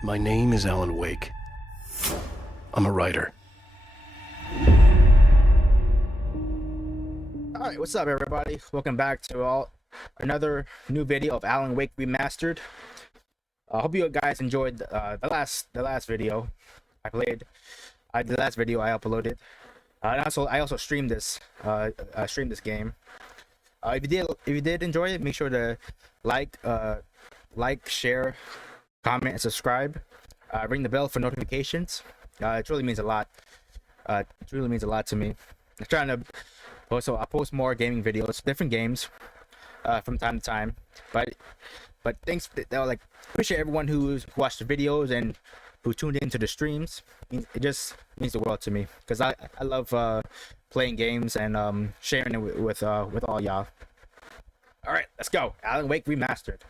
My name is Alanwake. I'm a writer. Alright, what's up everybody? Welcome back to another new video of Alanwake Remastered. I hope you guys enjoyed the last video I played. The last video I uploaded. And I also streamed this game. If you did enjoy it, make sure to like, share, comment, and subscribe. Ring the bell for notifications. It really means a lot. It really means a lot to me. I'm trying to I post more gaming videos, different games, from time to time. But thanks, appreciate everyone who's watched the videos and who tuned into the streams. It just means the world to me because I love playing games and sharing it with all y'all. All right, let's go. Alanwake Remastered.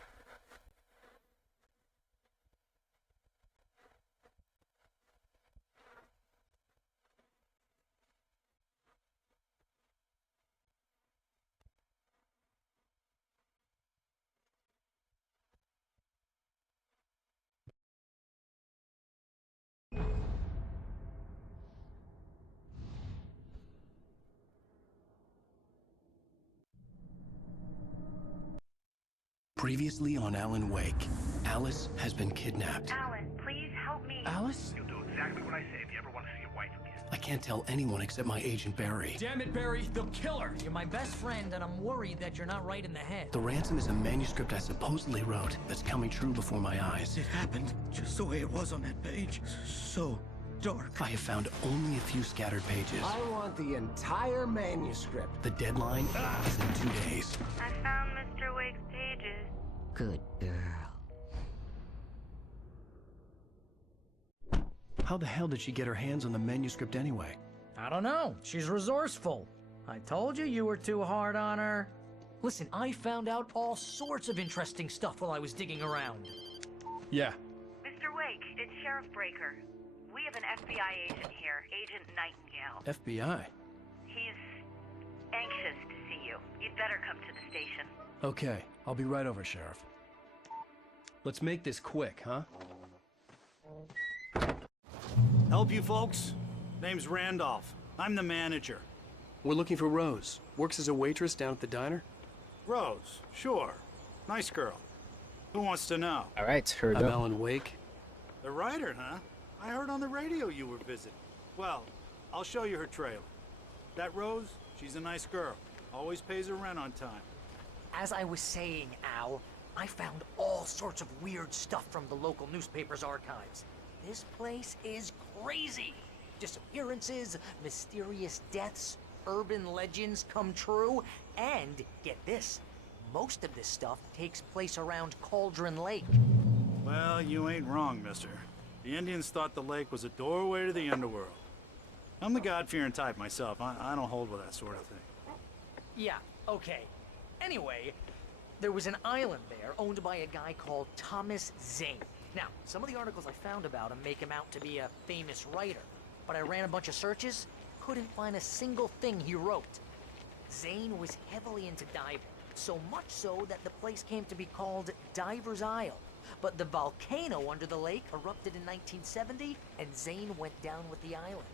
Previously on Alan Wake, Alice has been kidnapped. Alan, please help me. Alice? You'll do exactly what I say if you ever want to see your wife again. I can't tell anyone except my agent Barry. Damn it, Barry, they'll kill her! You're my best friend, and I'm worried that you're not right in the head. The ransom is a manuscript I supposedly wrote that's coming true before my eyes. It happened just the way it was on that page. So dark. I have found only a few scattered pages. I want the entire manuscript. The deadline is in 2 days. I found Mr. Wake's pages. Good girl. How the hell did she get her hands on the manuscript anyway? I don't know. She's resourceful. I told you you were too hard on her. Listen, I found out all sorts of interesting stuff while I was digging around. Yeah. Mr. Wake, it's Sheriff Breaker. We have an FBI agent here, Agent Nightingale. FBI? He's anxious to see you. You'd better come to the station. Okay, I'll be right over, Sheriff. Let's make this quick, huh? Help you folks? Name's Randolph. I'm the manager. We're looking for Rose. Works as a waitress down at the diner. Rose, sure. Nice girl. Who wants to know? All right, here we I'm go. Alan Wake. The writer, huh? I heard on the radio you were visiting. Well, I'll show you her trailer. That Rose, she's a nice girl. Always pays her rent on time. As I was saying, Al, I found all sorts of weird stuff from the local newspaper's archives. This place is crazy. Disappearances, mysterious deaths, urban legends come true, and get this, most of this stuff takes place around Cauldron Lake. Well, you ain't wrong, mister. The Indians thought the lake was a doorway to the underworld. I'm the God-fearing type myself. I don't hold with that sort of thing. Yeah, okay. Anyway, there was an island there owned by a guy called Thomas Zane. Now, some of the articles I found about him make him out to be a famous writer, but I ran a bunch of searches, couldn't find a single thing he wrote. Zane was heavily into diving, so much so that the place came to be called Diver's Isle. But the volcano under the lake erupted in 1970, and Zane went down with the island.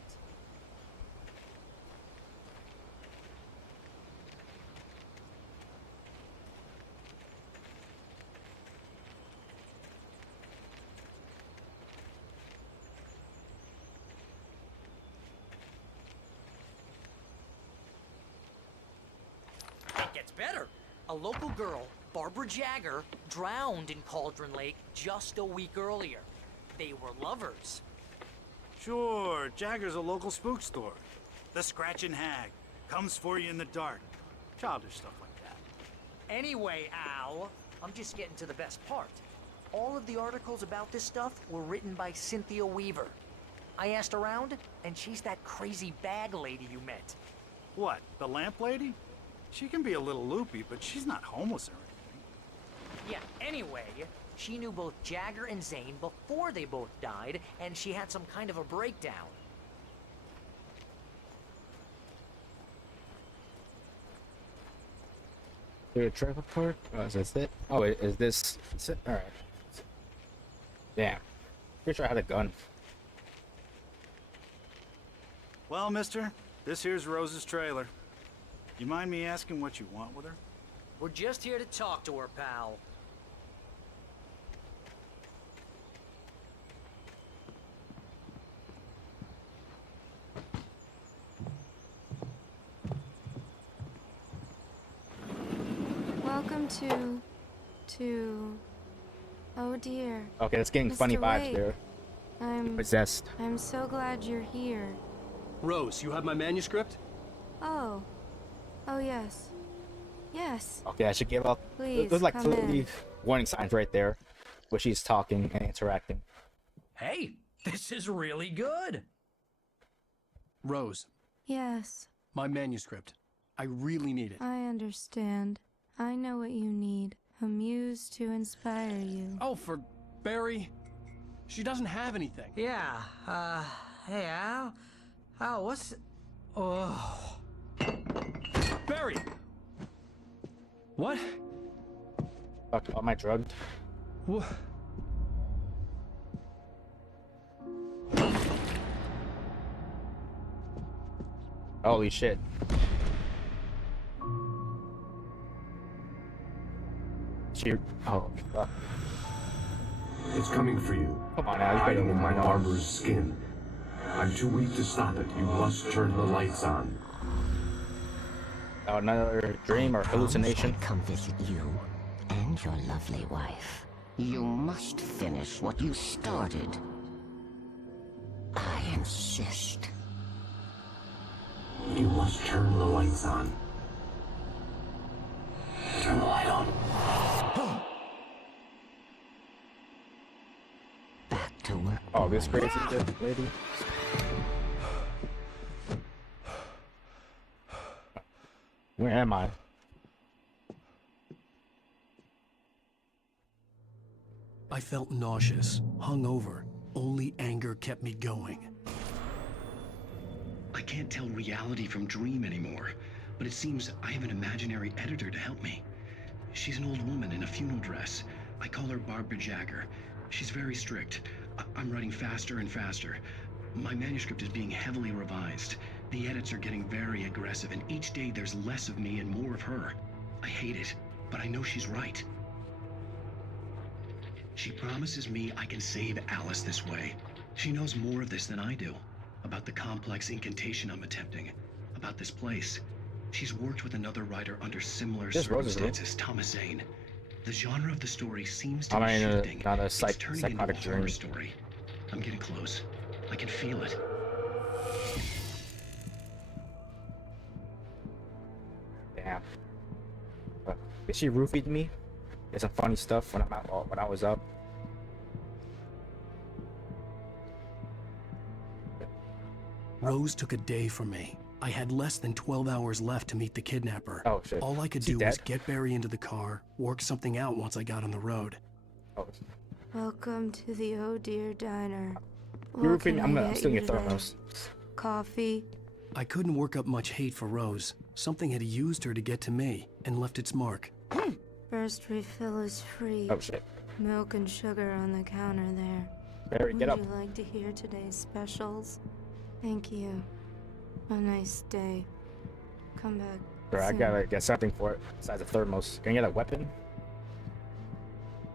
It gets better. A local girl, Barbara Jagger, drowned in Cauldron Lake just a week earlier. They were lovers. Sure, Jagger's a local spook store. The Scratching Hag comes for you in the dark. Childish stuff like that. Anyway, Al, I'm just getting to the best part. All of the articles about this stuff were written by Cynthia Weaver. I asked around, and she's that crazy bag lady you met. What, the lamp lady? She can be a little loopy, but she's not homeless or anything. Yeah, anyway, she knew both Jagger and Zane before they both died, and she had some kind of a breakdown. There a trailer park? Oh, is this it? Oh, is this it? All right. Yeah. Pretty sure I had a gun. Well, mister, this here's Rose's trailer. You mind me asking what you want with her? We're just here to talk to her, pal. Welcome to... Oh dear. Okay, it's getting funny Mr. vibes Wake. there. Possessed. I'm so glad you're here. Rose, you have my manuscript? Oh. Oh yes. Yes. Okay, I should give up. Please, There's like come in. clearly warning signs right there where she's talking and interacting. Hey, this is really good. Rose, Yes. my manuscript. I really need it. I understand. I know what you need. A muse to inspire you. Oh, for Barry. She doesn't have anything. Yeah, hey, Al, what's... Oh... Barry! What? Fuck, am I drugged? What? Holy shit. She... Oh, fuck. It's coming for you. Come on now, you Hiding better in my know. armor's skin. I'm too weak to stop it. You must turn the lights on. Oh, another dream or hallucination? I come visit you and your lovely wife. You must finish what you started. I insist. You must turn the lights on. Turn the light on. Back to work. Oh, this crazy lady? Where am I? I felt nauseous, hungover. Only anger kept me going. I can't tell reality from dream anymore, but it seems I have an imaginary editor to help me. She's an old woman in a funeral dress. I call her Barbara Jagger. She's very strict. I'm writing faster and faster. My manuscript is being heavily revised. The edits are getting very aggressive, and each day there's less of me and more of her. I hate it, but I know she's right. She promises me I can save Alice this way. She knows more of this than I do. About the complex incantation I'm attempting. About this place. She's worked with another writer under similar circumstances, Thomas Zane. The genre of the story seems to be shifting. Not a It's turning into a psychotic horror dream. story. I'm getting close. I can feel it. Damn. Did she roofied me? Did some funny stuff when when I was up. Rose took a day from me. I had less than 12 hours left to meet the kidnapper. Oh shit. All I could Is he do was dead? get Barry into the car, work something out once I got on the road. Oh. Welcome to the Oh Dear Diner. You What roofied? can I I'm get still you in your today? thermos. Coffee? I couldn't work up much hate for Rose. Something had used her to get to me and left its mark. First refill is free. Oh shit. Milk and sugar on the counter there. Barry, get up. Would you like to hear today's specials? Thank you. A nice day. Come back. Bro, I soon. gotta get something for it besides a thermos. Can you get a weapon?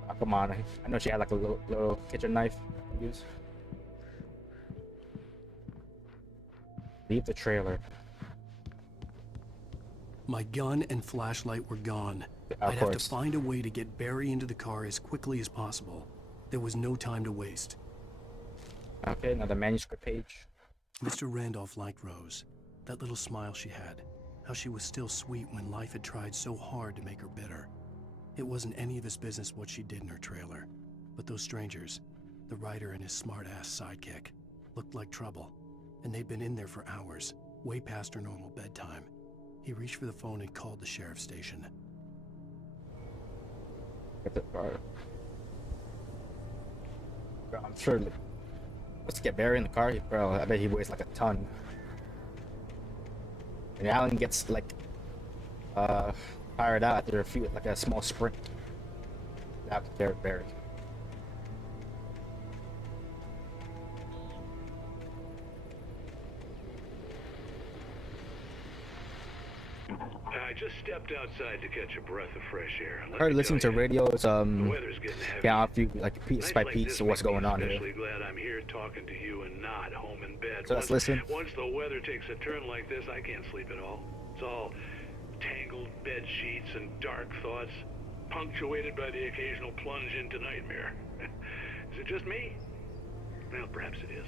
Oh, come on. I know she had like a little kitchen knife I can use. Leave the trailer. My gun and flashlight were gone. Of I'd have to course. find a way to get Barry into the car as quickly as possible. There was no time to waste. Okay, another manuscript page. Mr. Randolph liked Rose. That little smile she had. How she was still sweet when life had tried so hard to make her bitter. It wasn't any of his business what she did in her trailer. But those strangers, the writer and his smart-ass sidekick, looked like trouble. And they'd been in there for hours, way past her normal bedtime. He reached for the phone and called the sheriff's station. Get the car. Bro, I'm sure. Let's get Barry in the car. Bro, I bet he weighs like a ton. And Alan gets like fired out after a few, like a small sprint. Out to Barry. I just stepped outside to catch a breath of fresh air. I heard listening to radio is the weather's getting heavy. yeah, a few like piece by piece of what's going on here. Especially glad I'm here talking to you and not home in bed. So let's listen. Once the weather takes a turn like this, I can't sleep at all. It's all tangled bed sheets and dark thoughts, punctuated by the occasional plunge into nightmare. Is it just me? Well, perhaps it is.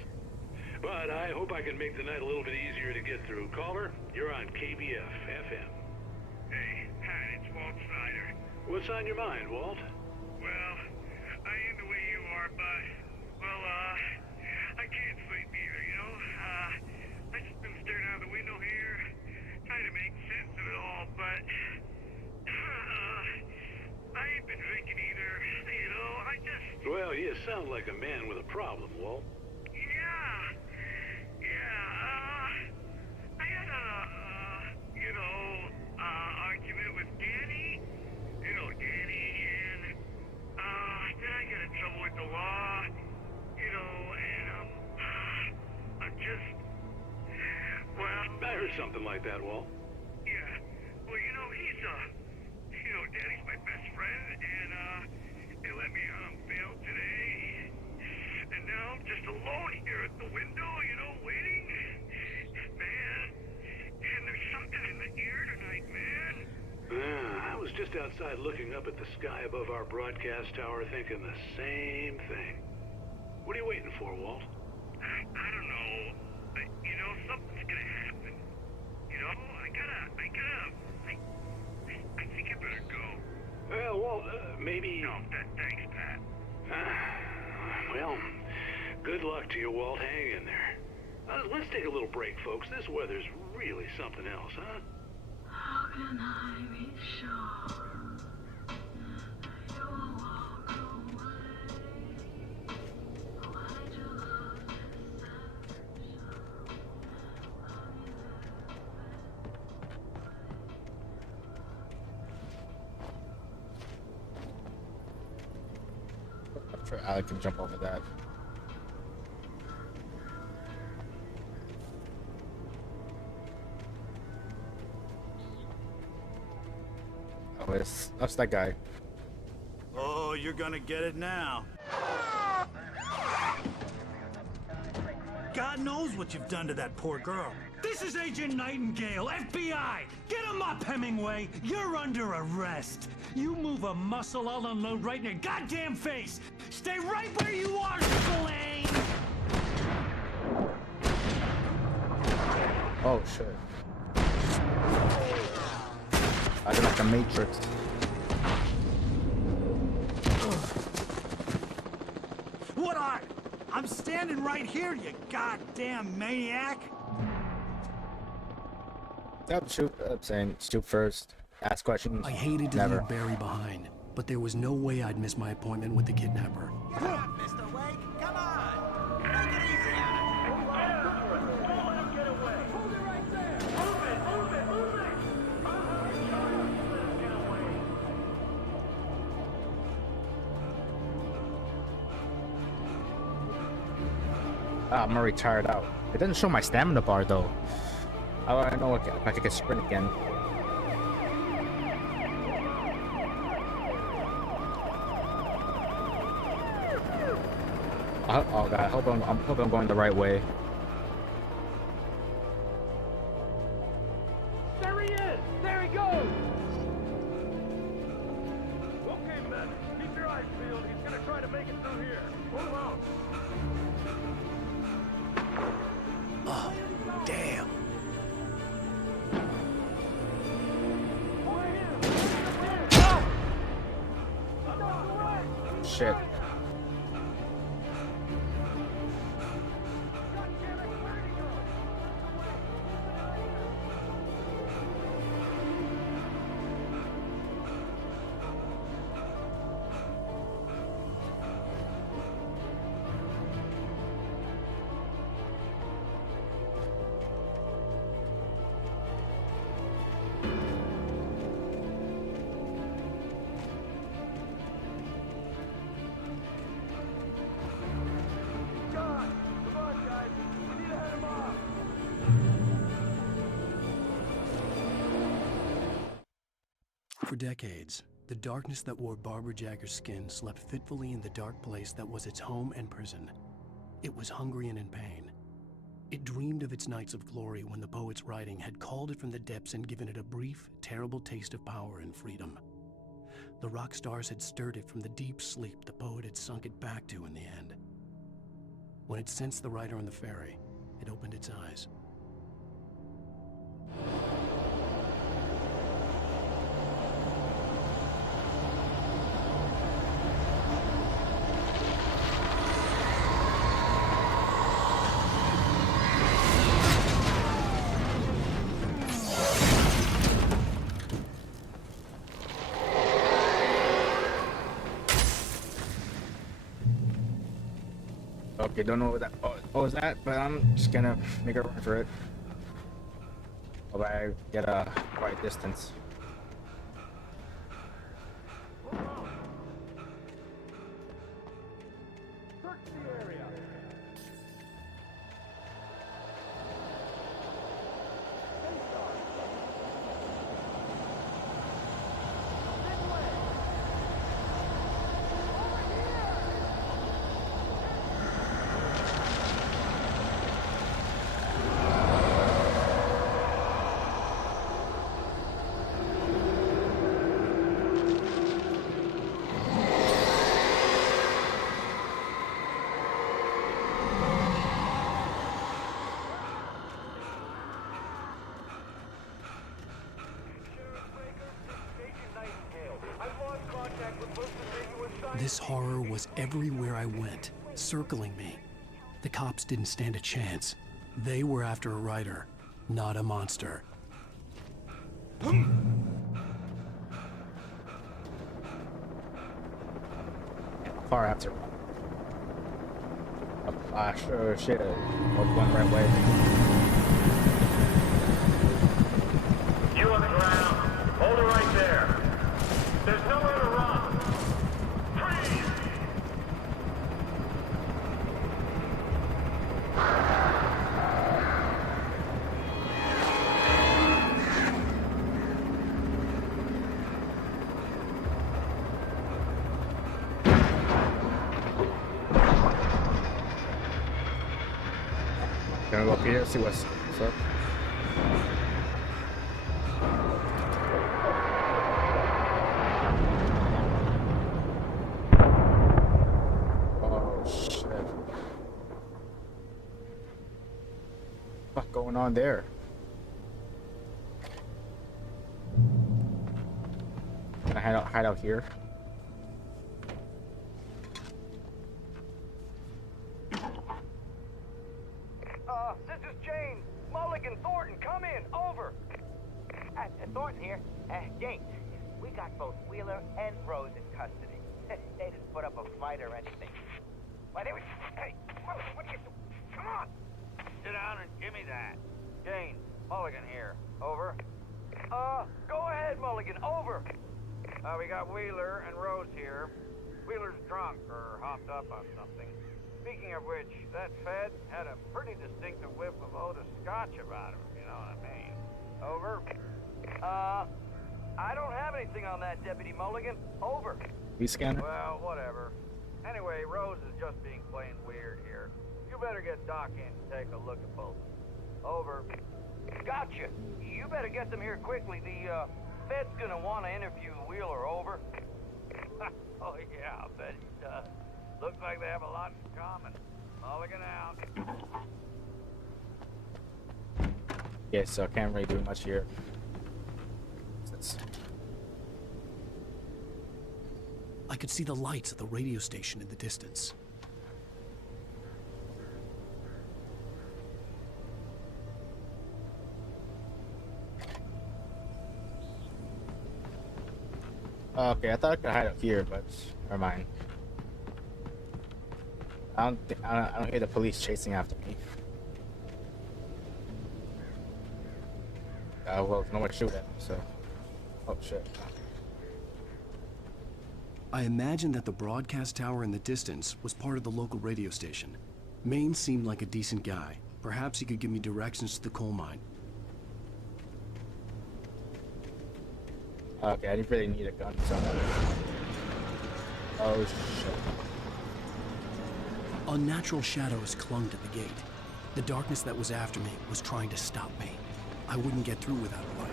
But I hope I can make the night a little bit easier to get through. Caller, you're on KBF FM. Hey, Pat, it's Walt Snyder. What's on your mind, Walt? Well, I am the way you are, but, well, I can't sleep either, you know? I just been staring out the window here, trying to make sense of it all, but, I ain't been drinking either, you know? I just... Well, you sound like a man with a problem, Walt. I had a, argument with Danny. You know Danny, and, then I got in trouble with the law, you know, and, I'm just, well... I heard something like that, Walt. Yeah, well, you know, he's, Danny's my best friend, and, they let me, bail today, and now I'm just alone here at the window, you know, waiting. Man, and there's something in the air tonight, man. I was just outside looking up at the sky above our broadcast tower thinking the same thing. What are you waiting for, Walt? I don't know. You know, something's gonna happen. You know, I think I better go. Well, Walt, maybe... No, thanks, Pat. Well, good luck to you, Walt. Hang in there. Let's take a little break, folks. This weather's really something else, huh? How can I be sure you'll walk away? Why do you love I'm sure Alec can jump over that. Oh, that's that guy. Oh, you're gonna get it now. God knows what you've done to that poor girl. This is Agent Nightingale, FBI! Get him up, Hemingway! You're under arrest! You move a muscle, I'll unload right in your goddamn face! Stay right where you are, Slane! Oh, shit. I did like a Matrix. What are? I'm standing right here, you goddamn maniac! Yep, shoot. I'm saying shoot first. Ask questions. I hated to Never. leave Barry behind, but there was no way I'd miss my appointment with the kidnapper. Come on, Mr. Wake, come on! Make it easy on him! Don't let him get away! Hold it right there! Move it, move it, move it! Ah, I'm already tired out. It doesn't show my stamina bar though. I want to know if I could sprint again. Oh god, I hope I'm going the right way. There he is! There he goes! Okay, men, keep your eyes peeled. He's gonna try to make it through here. Hold on. Oh, damn. Shit. For decades, the darkness that wore Barbara Jagger's skin slept fitfully in the dark place that was its home and prison. It was hungry and in pain. It dreamed of its nights of glory when the poet's writing had called it from the depths and given it a brief, terrible taste of power and freedom. The rock stars had stirred it from the deep sleep the poet had sunk it back to in the end. When it sensed the writer on the ferry, it opened its eyes. Okay, don't know what that was that, but I'm just gonna make a run for it. Hope I get a quiet distance. This horror was everywhere I went, circling me. The cops didn't stand a chance. They were after a writer, not a monster. Far after. Sure shit. Hope going the right way. You on the ground. Hold it right there. There's nowhere to run. Freeze! Gonna go up here, see what's up. Oh shit. What's going on there? Can I hide out here? This is Jane. Mulligan, Thornton, come in. Over. Thornton here. Jane, we got both Wheeler and Rose in custody. They didn't put up a fight or anything. Why, they were... Hey, what you... Come on. Sit down and give me that. Jane, Mulligan here. Over. Go ahead, Mulligan. Over. We got Wheeler and Rose here. Wheeler's drunk or hopped up on something. Speaking of which, that Fed had a pretty distinctive whiff of Otis Scotch about him, you know what I mean. Over. I don't have anything on that, Deputy Mulligan. Over. We scanner? Well, whatever. Anyway, Rose is just being plain weird here. You better get Doc in to take a look at both. Over. Gotcha. You better get them here quickly. The, Fed's gonna want to interview Wheeler. Over. Oh, yeah, I'll bet he does. Looks like they have a lot in common. Mulligan out. Yeah, so I can't really do much here. I could see the lights of the radio station in the distance. Okay, I thought I could hide up here, but never mind. I don't hear the police chasing after me. Well, no one to shoot at me, so. Oh shit. I imagined that the broadcast tower in the distance was part of the local radio station. Maine seemed like a decent guy. Perhaps he could give me directions to the coal mine. Okay, I didn't really need a gun, so. Oh shit. Unnatural shadows clung to the gate. The darkness that was after me was trying to stop me. I wouldn't get through without a light.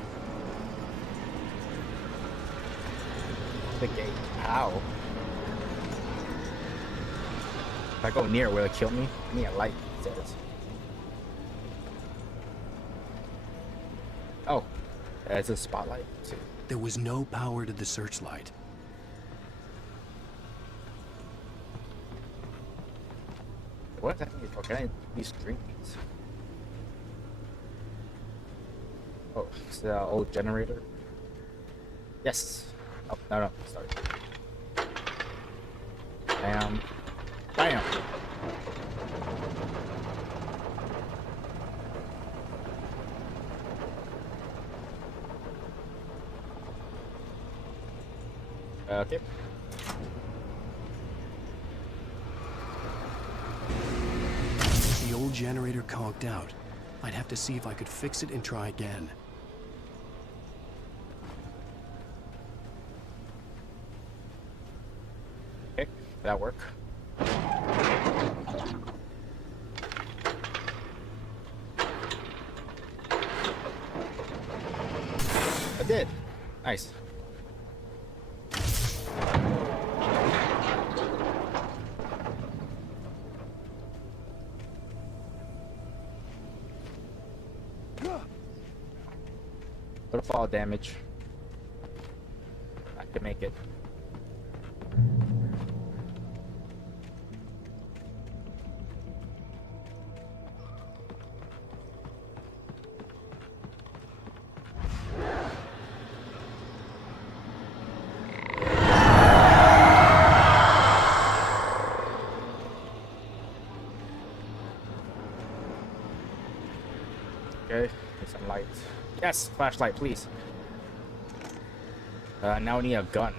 The gate. Ow. If I go near, will it kill me? I need a light, it says. Oh, it's a spotlight too. There was no power to the searchlight. What that mean? Or can I use drink these? Oh, it's the old generator. Yes. Oh, no, sorry. Bam. Bam. Okay. The old generator conked out. I'd have to see if I could fix it and try again. Okay, that work. I did. Nice. Little fall damage. I can make it. Okay, get some lights. Yes, flashlight, please. Now we need a gun.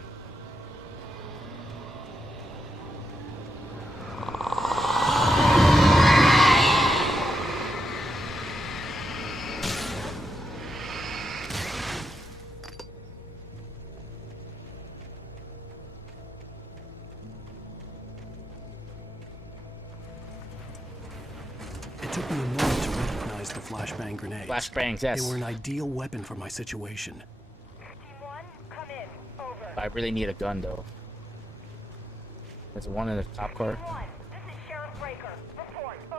It took me a moment to recognize the flashbang grenades. Flashbangs, yes. They were an ideal weapon for my situation. I really need a gun though. There's one in the top car.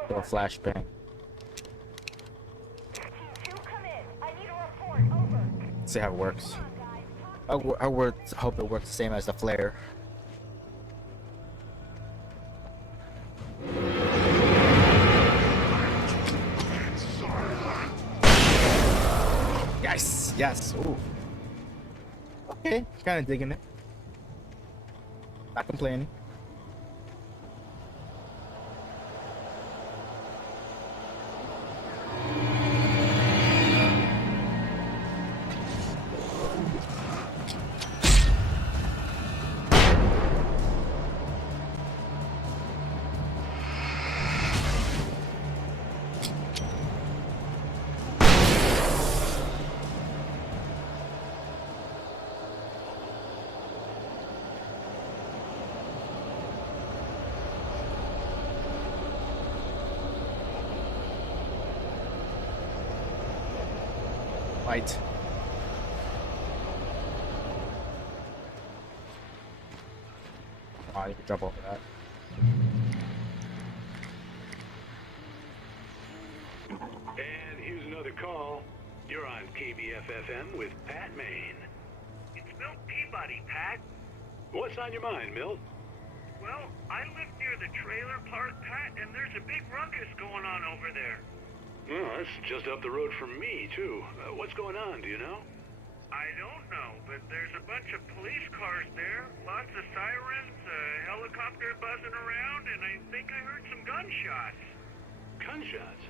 Or a flashbang. Let's see how it works. I hope it works the same as the flare. Yes, yes. Ooh. Okay, kind of digging it. Not complaining. Right. Oh, you can jump over that. And here's another call. You're on KBFFM with Pat Maine. It's Milt Peabody, Pat. What's on your mind, Milt? Well, I live near the trailer park, Pat, and there's a big ruckus going on over there. Well, that's just up the road from me, too. What's going on, do you know? I don't know, but there's a bunch of police cars there, lots of sirens, a helicopter buzzing around, and I think I heard some gunshots. Gunshots?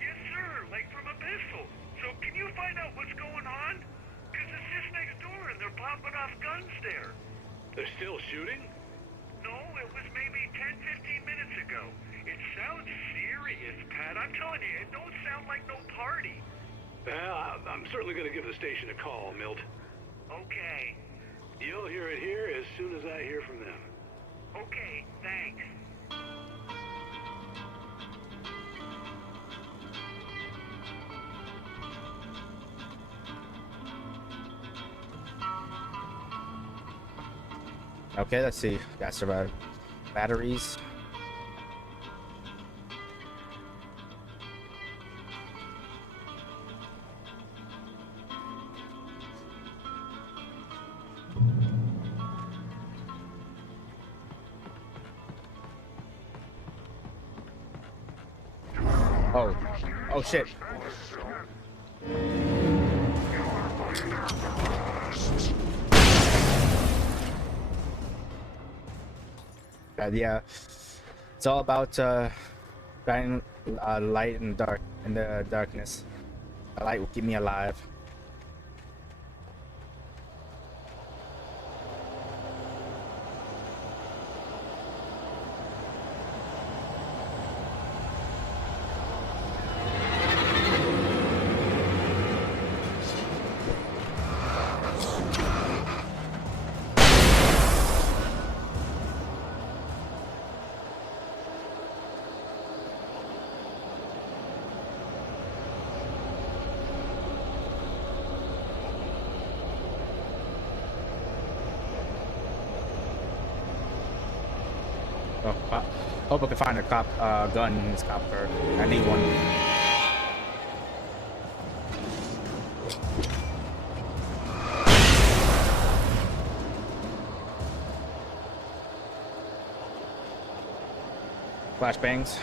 Yes, sir, like from a pistol. So can you find out what's going on? Because it's just next door and they're popping off guns there. They're still shooting? No, it was maybe 10-15 minutes ago. It sounds serious, Pat. I'm telling you, it don't sound like no party. Well, I'm certainly going to give the station a call, Milt. Okay. You'll hear it here as soon as I hear from them. Okay, thanks. Okay, let's see. Got some batteries. Oh shit. Yeah, it's all about shining light in the darkness. The light will keep me alive. Hope I can find a cop gun in this cop car. I need one. Flashbangs.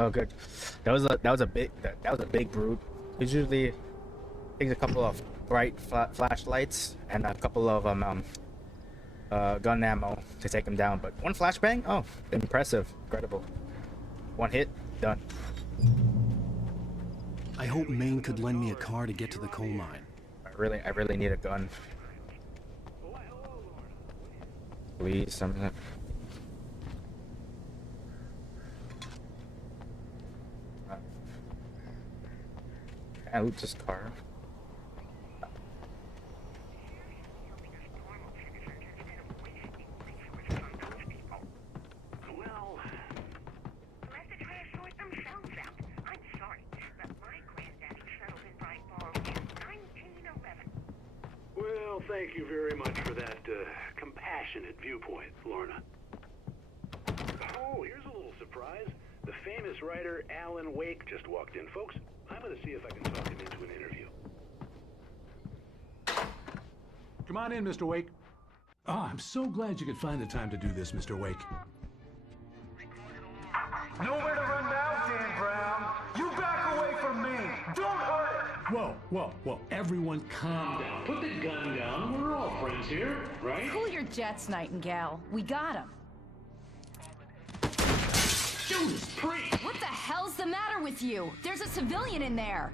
Oh, good. That was a big brute. It usually takes a couple of bright flashlights and a couple of gun ammo to take him down. But one flashbang? Oh, impressive, incredible. One hit, done. I hope Maine could lend me a car to get to the coal mine. I really need a gun. Please, something. I loot this car. Well, let the trash sort themselves out. I'm sorry, but my granddaddy settled in Bright Falls in 1911. Well, thank you very much for that compassionate viewpoint, Lorna. Oh, here's a little surprise. The famous writer Alan Wake just walked in, folks. I'm going to see if I can talk him into an interview. Come on in, Mr. Wake. Oh, I'm so glad you could find the time to do this, Mr. Wake. Nowhere to run now, Dan Brown. You back away from me. Don't hurt it. Whoa. Everyone calm down. Put the gun down. We're all friends here, right? Cool your jets, Nightingale. We got him. Judas Priest! What the hell's the matter with you? There's a civilian in there.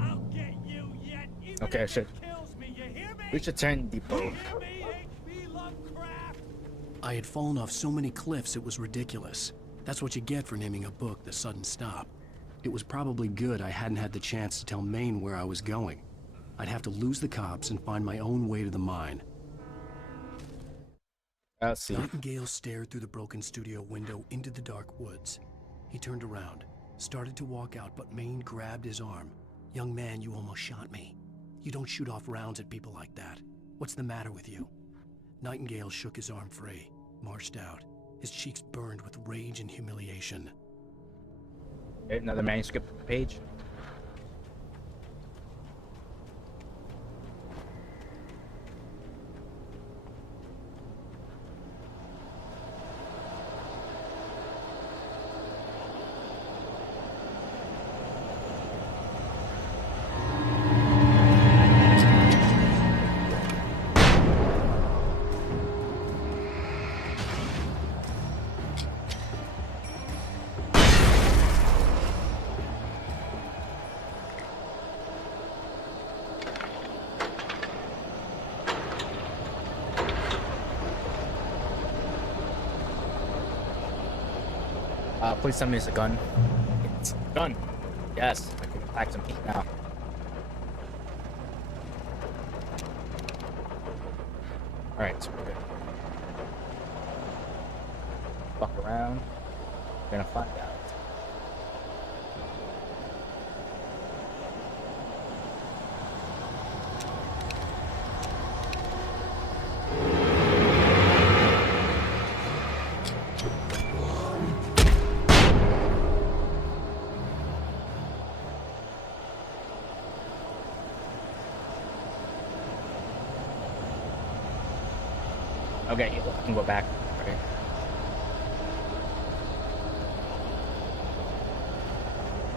I'll get you yet. Okay, I should. Reach a turn depot. I had fallen off so many cliffs it was ridiculous. That's what you get for naming a book The Sudden Stop. It was probably good I hadn't had the chance to tell Maine where I was going. I'd have to lose the cops and find my own way to the mine. Let's see. Nightingale stared through the broken studio window into the dark woods. He turned around, started to walk out, but Maine grabbed his arm. "Young man, you almost shot me. You don't shoot off rounds at people like that. What's the matter with you?" Nightingale shook his arm free, marched out. His cheeks burned with rage and humiliation. Okay, another manuscript page. Please tell me it's a gun. It's a gun. Yes, I can pack some heat now. Alright, so we're good. Fuck around. We're gonna find out. Okay, I can go back. Okay.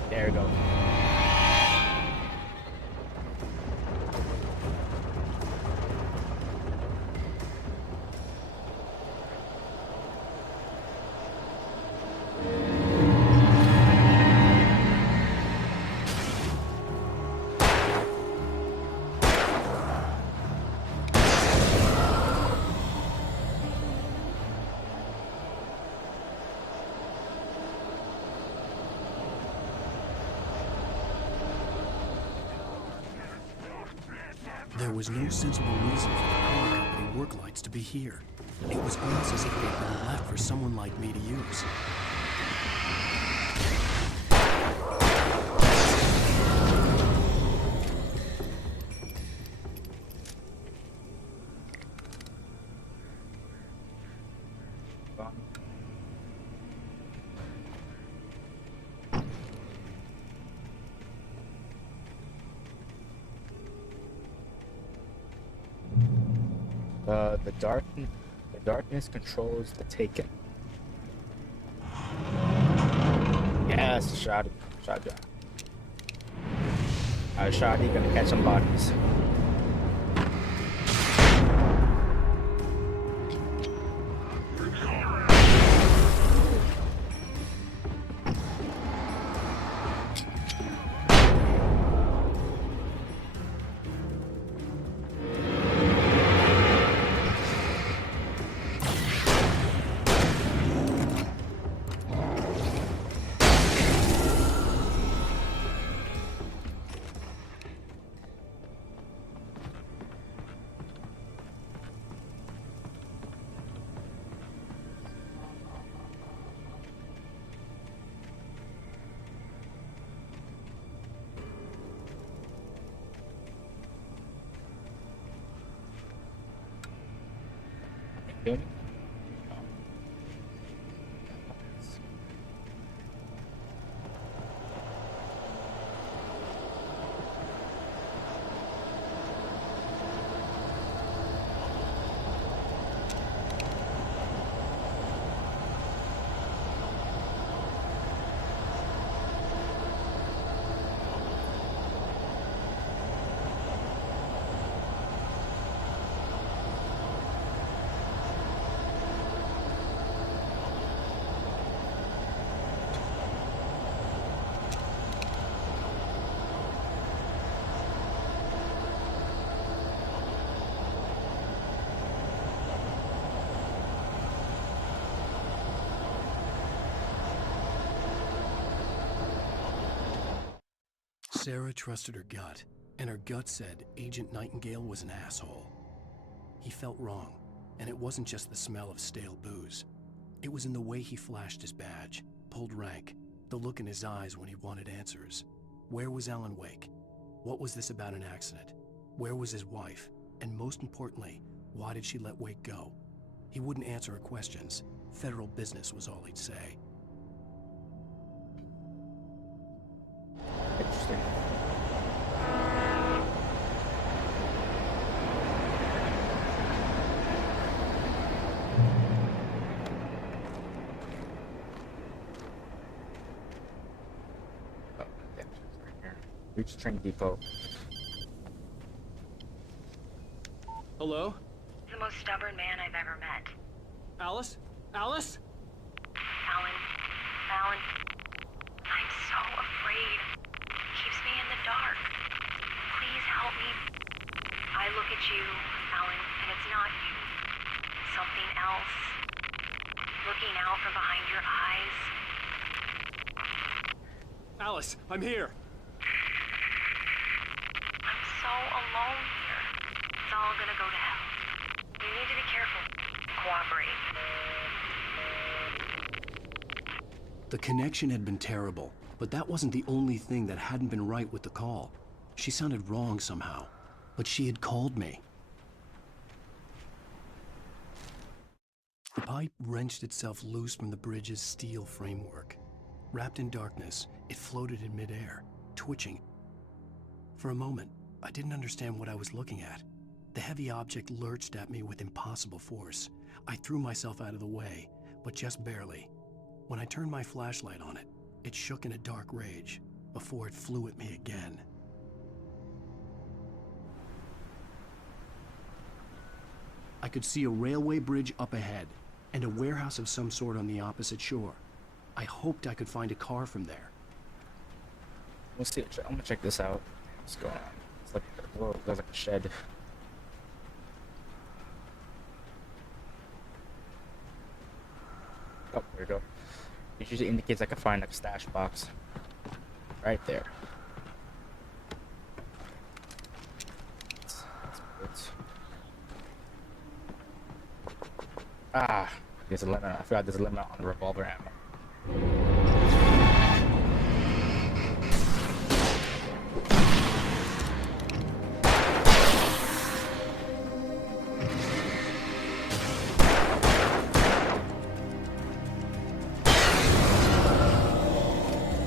There we go. There was no sensible reason for the power company work lights to be here. It was almost as if they'd been left for someone like me to use. The darkness controls the taken. Yes, shotgun. Shotty gonna catch some bodies. Doing? Sarah trusted her gut, and her gut said Agent Nightingale was an asshole. He felt wrong. And it wasn't just the smell of stale booze. It was in the way he flashed his badge, pulled rank, the look in his eyes when he wanted answers. Where was Alanwake? What was this about an accident? Where was his wife? And most importantly, why did she let Wake go? He wouldn't answer her questions. Federal business was all he'd say. Interesting. Oh, yeah, right here. Reach train depot. Hello? The most stubborn man I've ever met. Alice? Alice? Alan, I'm so afraid. Keeps me in the dark. Please help me. I look at you, Alan, and it's not you. Something else. Looking out from behind your eyes. Alice, I'm here. I'm so alone here. It's all gonna go to hell. You need to be careful. Cooperate. The connection had been terrible, but that wasn't the only thing that hadn't been right with the call. She sounded wrong somehow, but she had called me. The pipe wrenched itself loose from the bridge's steel framework. Wrapped in darkness, it floated in midair, twitching. For a moment, I didn't understand what I was looking at. The heavy object lurched at me with impossible force. I threw myself out of the way, but just barely. When I turned my flashlight on it, it shook in a dark rage before it flew at me again. I could see a railway bridge up ahead and a warehouse of some sort on the opposite shore. I hoped I could find a car from there. Let's see. I'm gonna check this out. What's going on? It's like there's like a shed. Oh, there we go. It usually indicates I can find like a stash box. Right there. That's good. Ah, there's a limit. I forgot there's a limit on the revolver ammo.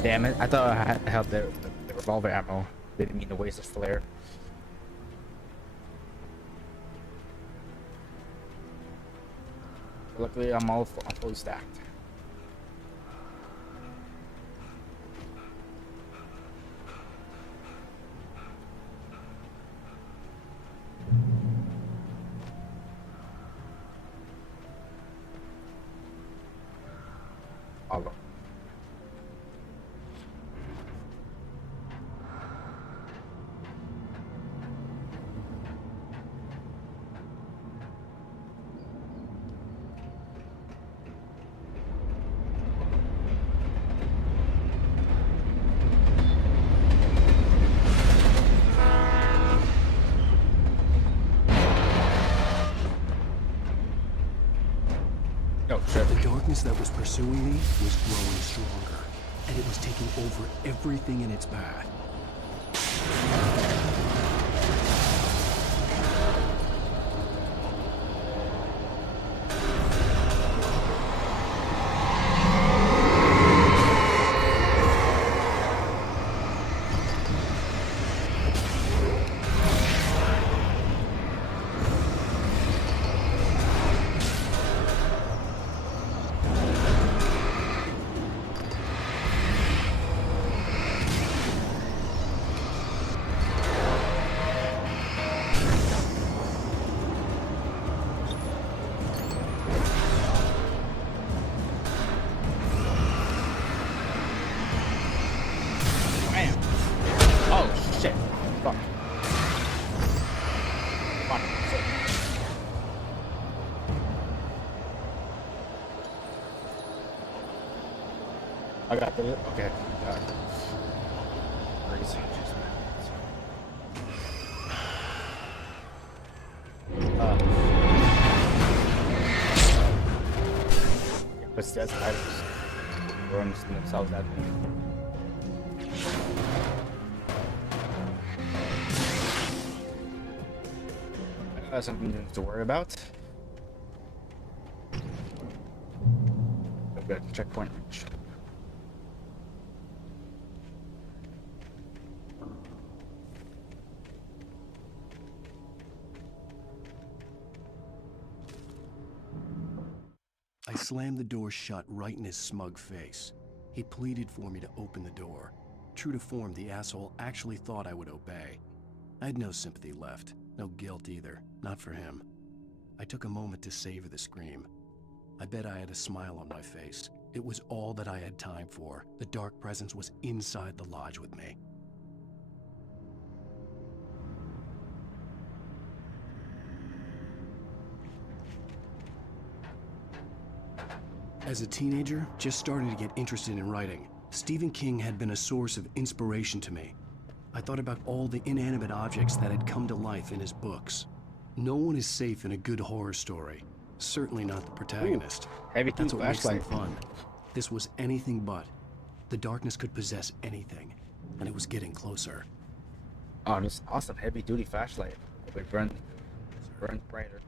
Damn it, I thought I held the revolver ammo. Didn't mean to waste a flare. Luckily, I'm fully stacked. Follow. The darkness that was pursuing me was growing stronger, and it was taking over everything in its path. I got the okay. possessed items ruins themselves at them. Something to worry about. Good checkpoint reach. I slammed the door shut right in his smug face. He pleaded for me to open the door. True to form, the asshole actually thought I would obey. I had no sympathy left, no guilt either, not for him. I took a moment to savor the scream. I bet I had a smile on my face. It was all that I had time for. The dark presence was inside the lodge with me. As a teenager, just starting to get interested in writing, Stephen King had been a source of inspiration to me. I thought about all the inanimate objects that had come to life in his books. No one is safe in a good horror story. Certainly not the protagonist. Heavy That's what makes them flashlight. fun. This was anything but. The darkness could possess anything, and it was getting closer. Oh, this awesome heavy-duty flashlight. It would burn brighter.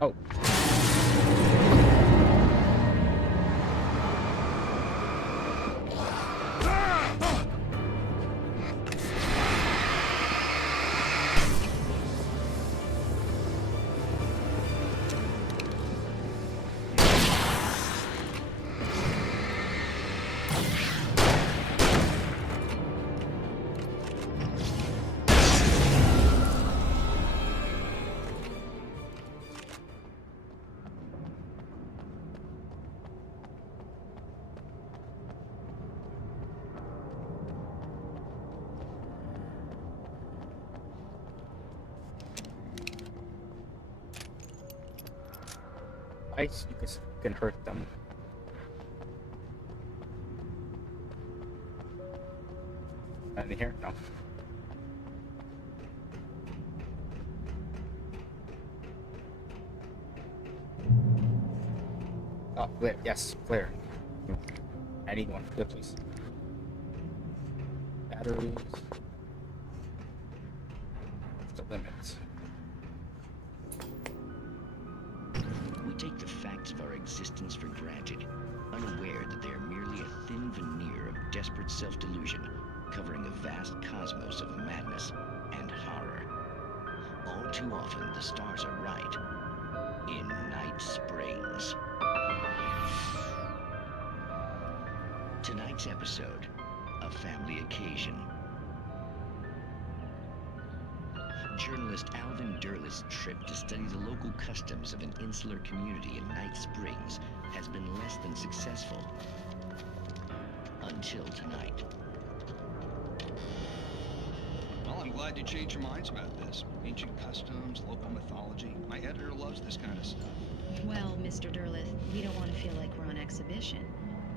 Oh. Ice, you can hurt them. Anything here? No. Oh, flare. Yes, flare. I need one. Good, please. Batteries. The limits. We take the facts of our existence for granted, unaware that they are merely a thin veneer of desperate self-delusion, covering a vast cosmos of madness and horror. All too often, the stars are right. In Night Springs. Tonight's episode, a family occasion. Journalist Alvin Derleth's trip to study the local customs of an insular community in Night Springs has been less than successful. Until tonight. Well, I'm glad you changed your minds about this. Ancient customs, local mythology. My editor loves this kind of stuff. Well, Mr. Derleth, we don't want to feel like we're on exhibition.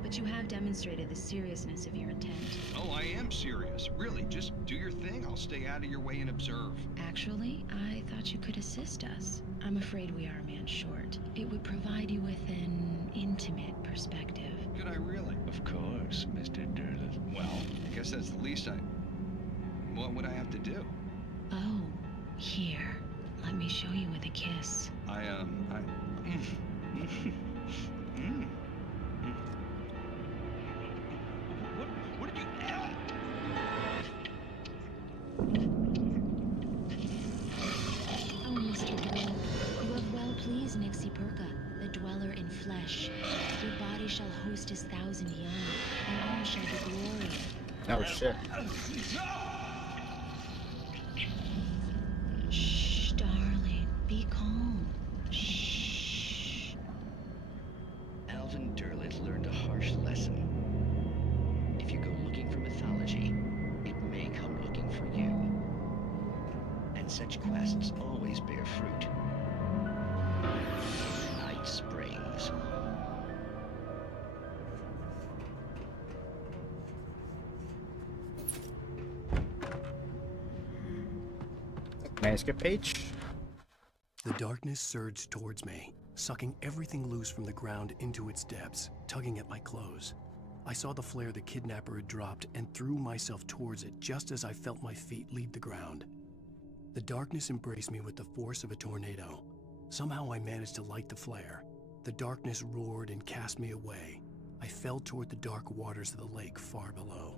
But you have demonstrated the seriousness of your intent. Oh, I am serious. Really, just do your thing. I'll stay out of your way and observe. Actually, I thought you could assist us. I'm afraid we are a man short. It would provide you with an intimate perspective. Could I really? Of course, Mr. Durleth. Well, I guess that's the least I... What would I have to do? Oh, here. Let me show you with a kiss. What did you... Oh, Mr. Durleth, you have well pleased Nixie Perka, the dweller in flesh. Your body shall host his 1,000 young, and all shall be glory. Oh, shit. Shh, darling. Be calm. Shh. Alvin Durleth learned a harsh lesson. If you go looking for mythology, it may come looking for you. And such quests always bear fruit. Night Springs. Manuscript page. The darkness surged towards me, sucking everything loose from the ground into its depths, tugging at my clothes. I saw the flare the kidnapper had dropped and threw myself towards it just as I felt my feet leave the ground. The darkness embraced me with the force of a tornado. Somehow I managed to light the flare. The darkness roared and cast me away. I fell toward the dark waters of the lake far below.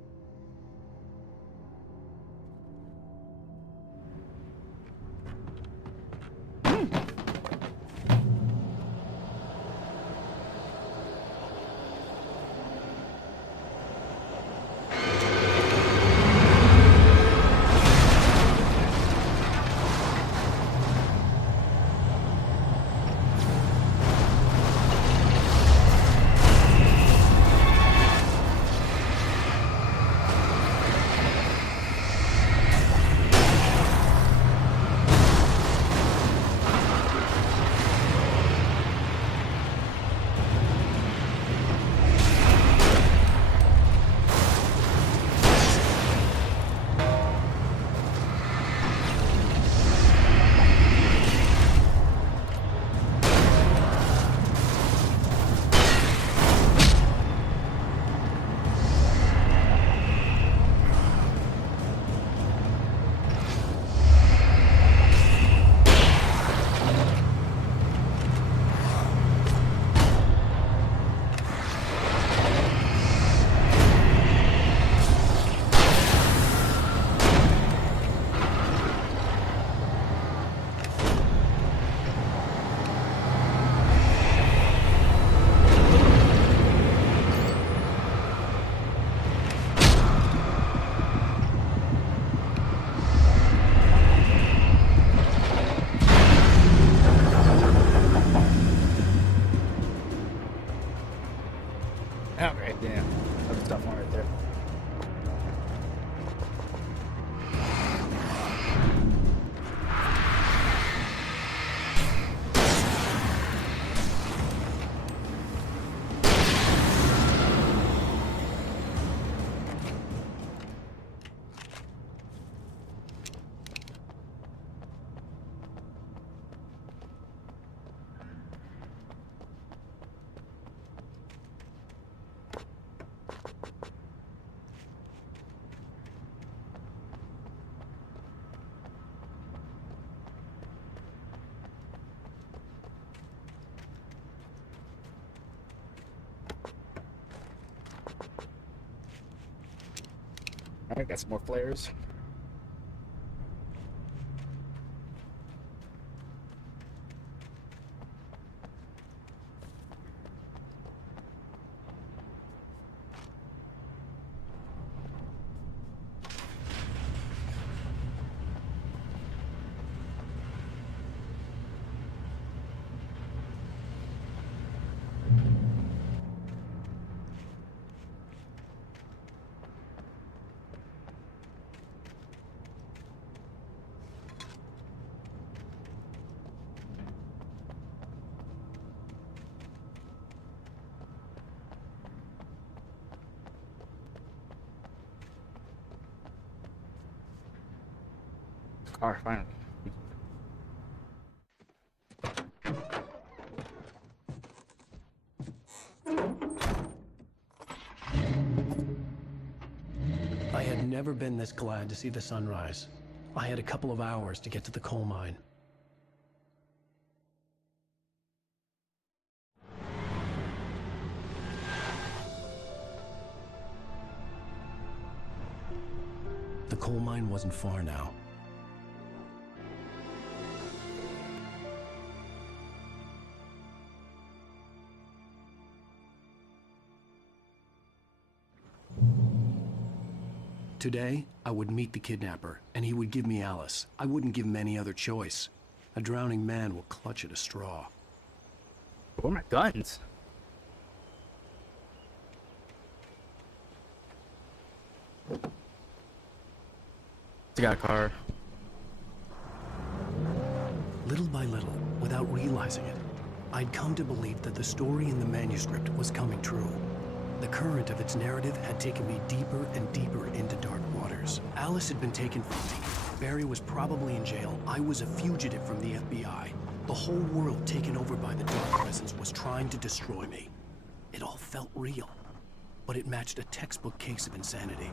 Okay, damn. That's a tough one right there. Alright, got some more flares. car, finally. I had never been this glad to see the sunrise. I had a couple of hours to get to the coal mine. The coal mine wasn't far now. Today, I would meet the kidnapper, and he would give me Alice. I wouldn't give him any other choice. A drowning man will clutch at a straw. Where are my guns? I got a car. Little by little, without realizing it, I'd come to believe that the story in the manuscript was coming true. The current of its narrative had taken me deeper and deeper into dark waters. Alice had been taken from me. Barry was probably in jail. I was a fugitive from the FBI. The whole world taken over by the dark presence was trying to destroy me. It all felt real, but it matched a textbook case of insanity.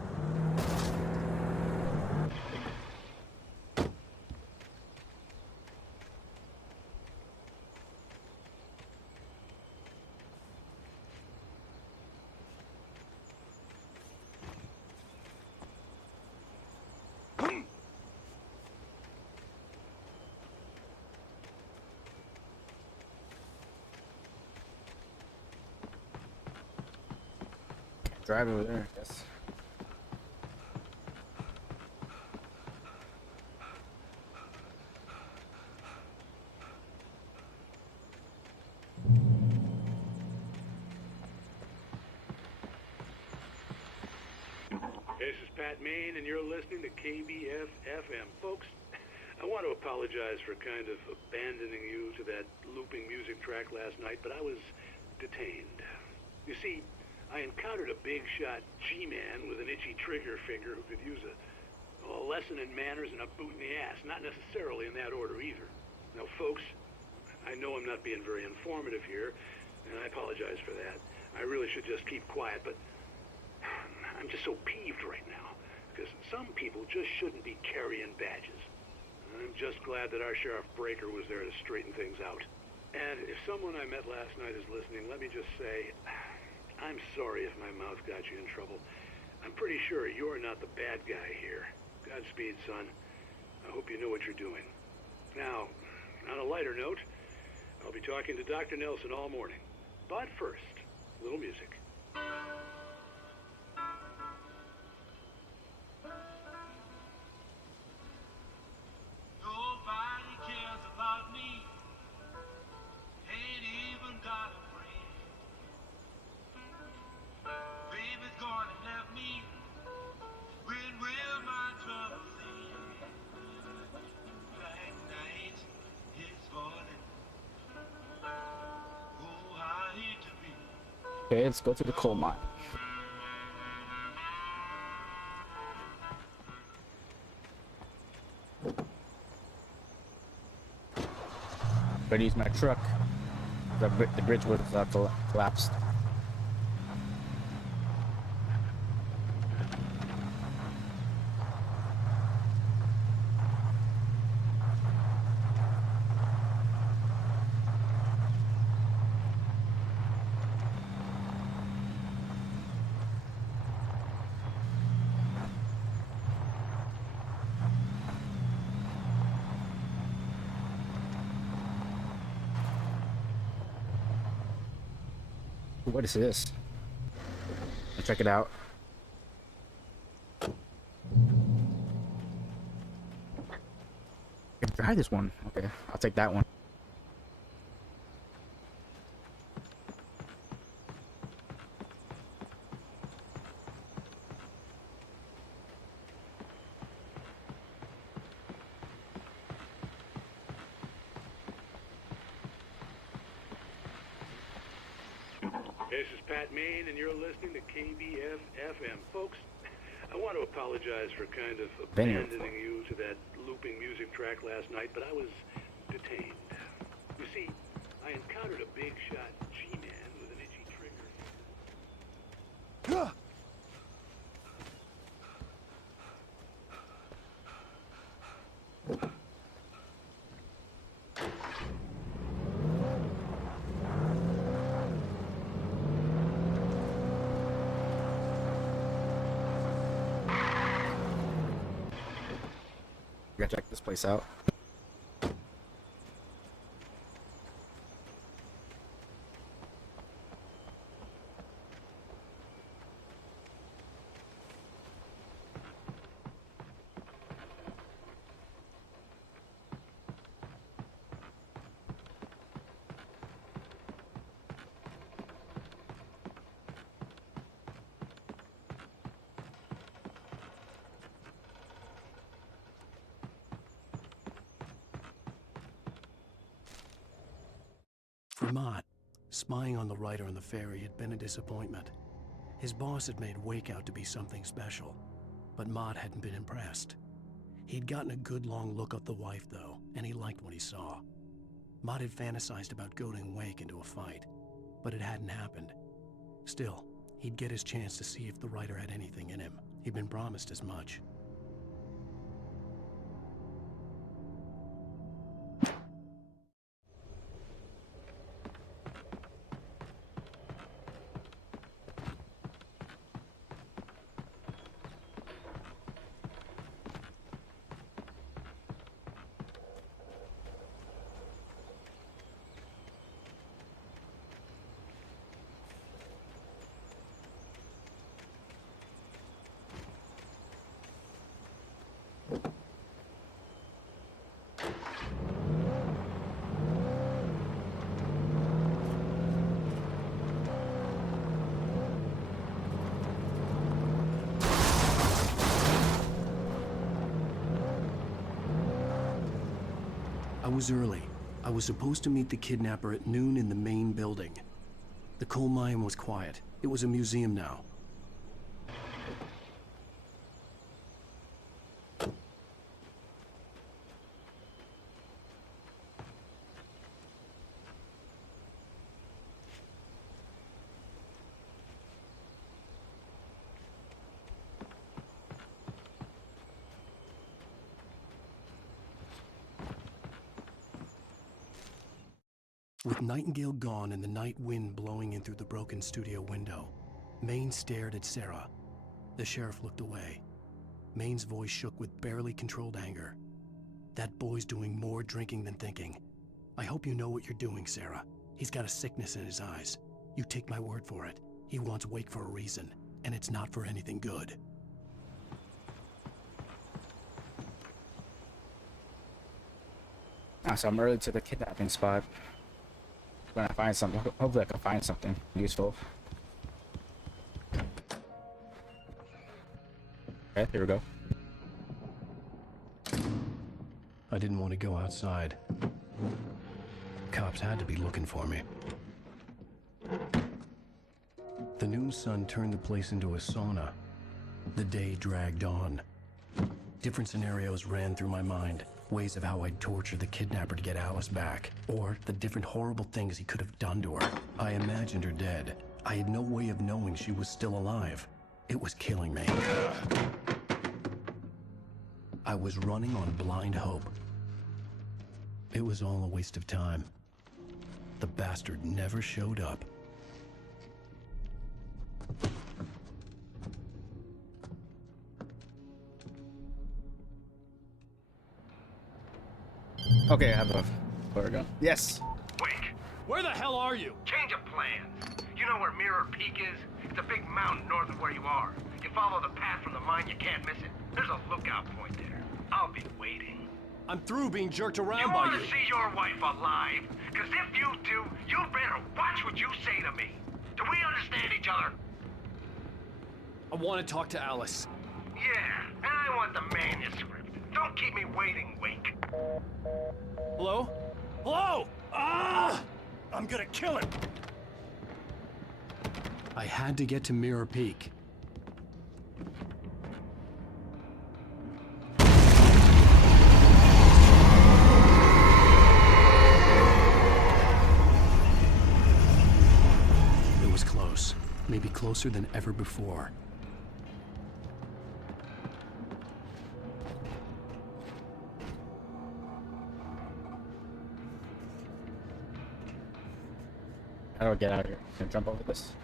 Drive over there, I guess. This is Pat Main, and you're listening to KBF-FM. Folks, I want to apologize for kind of abandoning you to that looping music track last night, but I was detained. You see, I encountered a big-shot G-man with an itchy trigger finger who could use a lesson in manners and a boot in the ass. Not necessarily in that order either. Now, folks, I know I'm not being very informative here, and I apologize for that. I really should just keep quiet, but I'm just so peeved right now, because some people just shouldn't be carrying badges. I'm just glad that our Sheriff Breaker was there to straighten things out. And if someone I met last night is listening, let me just say, I'm sorry if my mouth got you in trouble. I'm pretty sure you're not the bad guy here. Godspeed, son. I hope you know what you're doing. Now, on a lighter note, I'll be talking to Dr. Nelson all morning. But first, a little music. Nobody cares about me. Ain't even got a friend. Baby's gonna left me. When will my troubles end? Black night is falling. Oh, I hate to be. Okay, let's go to the coal mine. Better use my truck. The bridge was collapsed. What is this? Let's check it out. I can try this one. Okay, I'll take that one. This is Pat Main, and you're listening to KBF-FM. Folks, I want to apologize for kind of abandoning you to that looping music track last night, but I was detained. You see, I encountered a big shot G-man with an itchy trigger. Gotta check this place out. For Mott, spying on the writer on the ferry had been a disappointment. His boss had made Wake out to be something special, but Mott hadn't been impressed. He'd gotten a good long look at the wife, though, and he liked what he saw. Mott had fantasized about goading Wake into a fight, but it hadn't happened. Still, he'd get his chance to see if the writer had anything in him. He'd been promised as much. I was early. I was supposed to meet the kidnapper at noon in the main building. The coal mine was quiet. It was a museum now. With Nightingale gone and the night wind blowing in through the broken studio window, Maine stared at Sarah. The sheriff looked away. Maine's voice shook with barely controlled anger. That boy's doing more drinking than thinking. I hope you know what you're doing, Sarah. He's got a sickness in his eyes. You take my word for it. He wants Wake for a reason, and it's not for anything good. So I'm early to the kidnapping spot. When I find something, hopefully I can find something useful. Okay, here we go. I didn't want to go outside. Cops had to be looking for me. The noon sun turned the place into a sauna. The day dragged on. Different scenarios ran through my mind. Ways of how I'd torture the kidnapper to get Alice back, or the different horrible things he could have done to her. I imagined her dead. I had no way of knowing she was still alive. It was killing me. I was running on blind hope. It was all a waste of time. The bastard never showed up. Okay, I have a flare gun. Yes. Wake. Where the hell are you? Change of plans. You know where Mirror Peak is? It's a big mountain north of where you are. You follow the path from the mine, you can't miss it. There's a lookout point there. I'll be waiting. I'm through being jerked around You by want you. to see your wife alive? Because if you do, you better watch what you say to me. Do we understand each other? I want to talk to Alice. Yeah, and I want the manuscript. Don't keep me waiting, Wake. Hello? Hello? Ah! I'm gonna kill him. I had to get to Mirror Peak. maybe closer than ever before. How do I get out of here? Can I jump over this?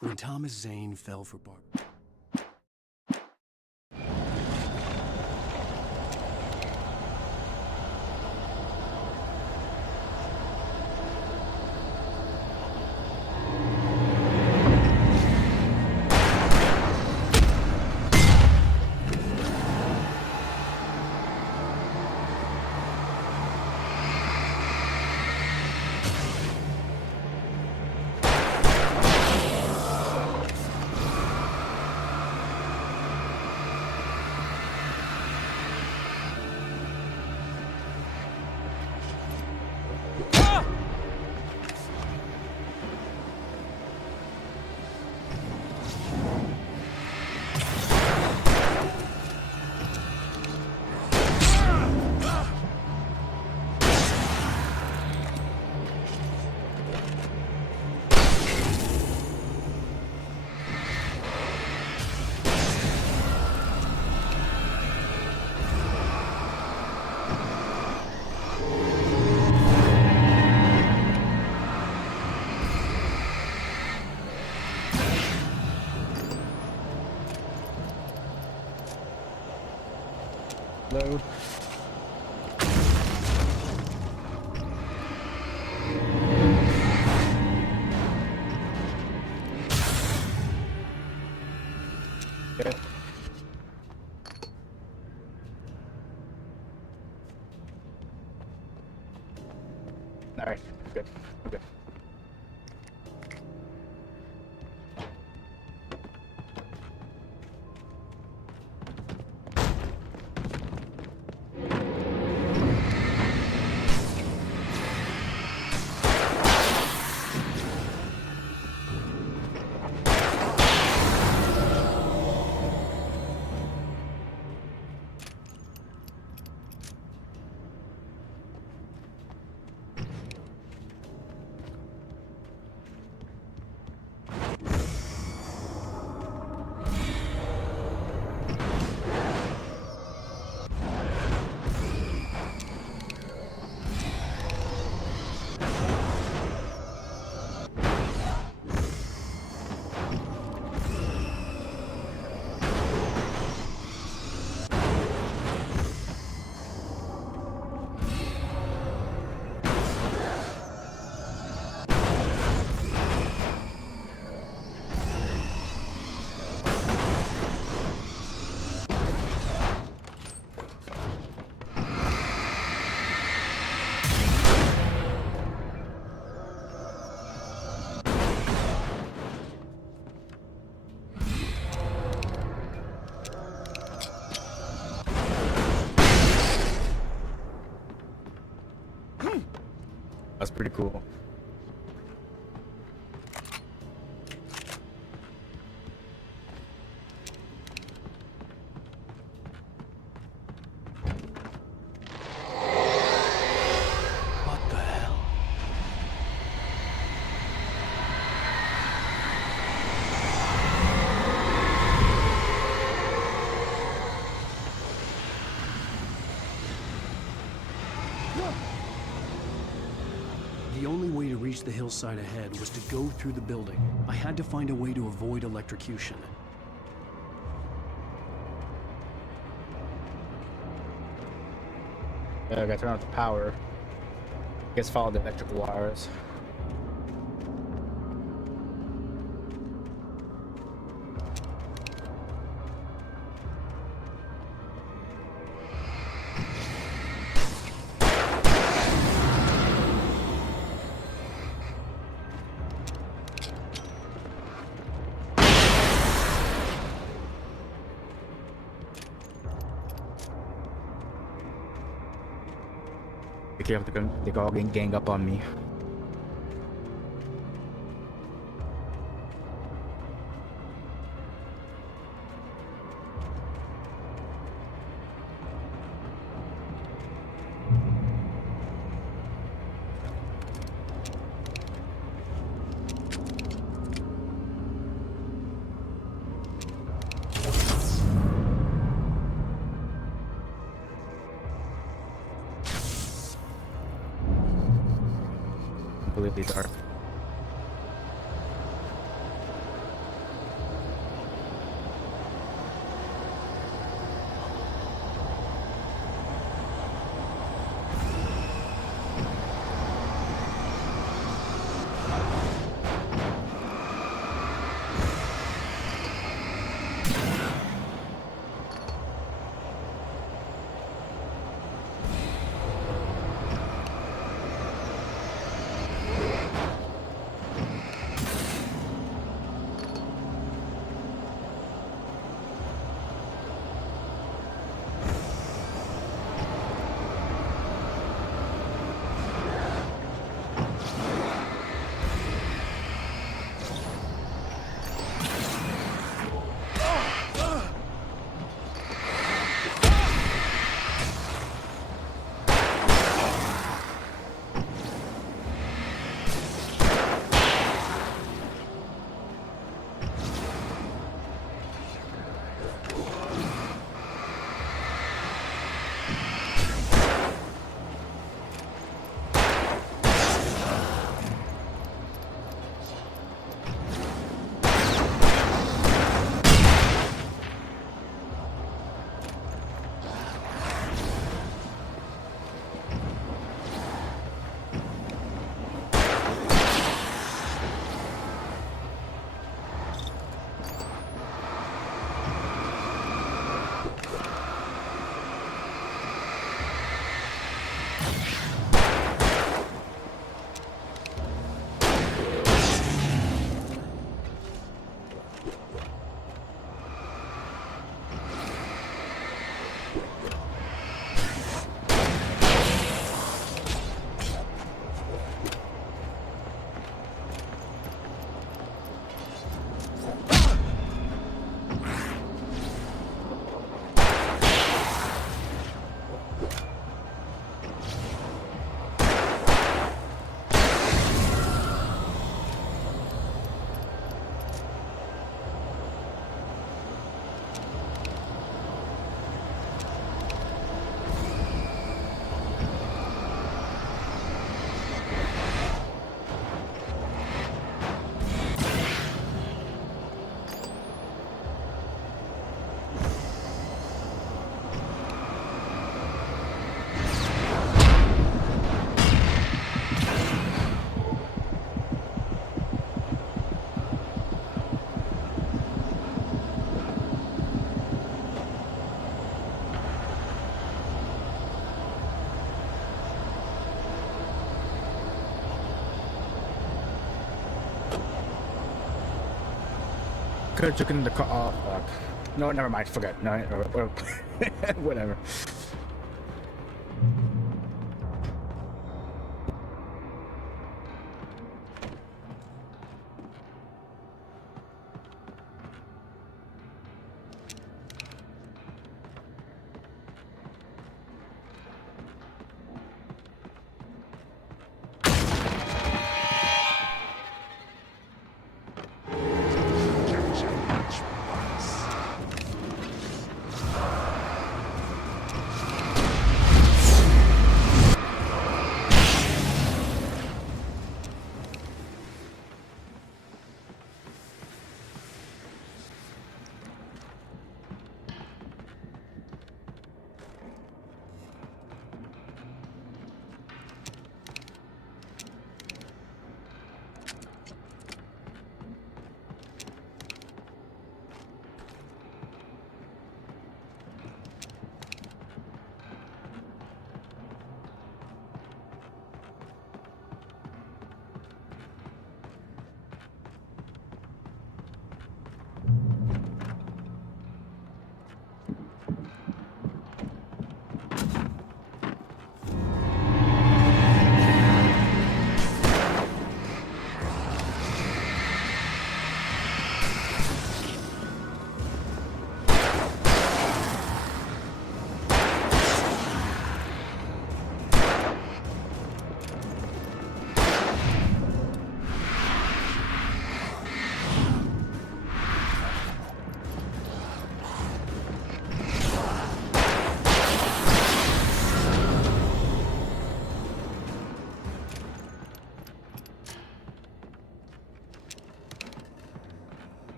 When Thomas Zane fell for Bart. Load. Okay. All right, good. Okay. That's pretty cool. What the hell? The only way to reach the hillside ahead was to go through the building. I had to find a way to avoid electrocution. I gotta turn off the power. Guess follow the electrical wires. Be careful, they can all gang up on me. Completely dark. Could have taken the car. Oh, fuck. No, never mind. Forget. No, whatever.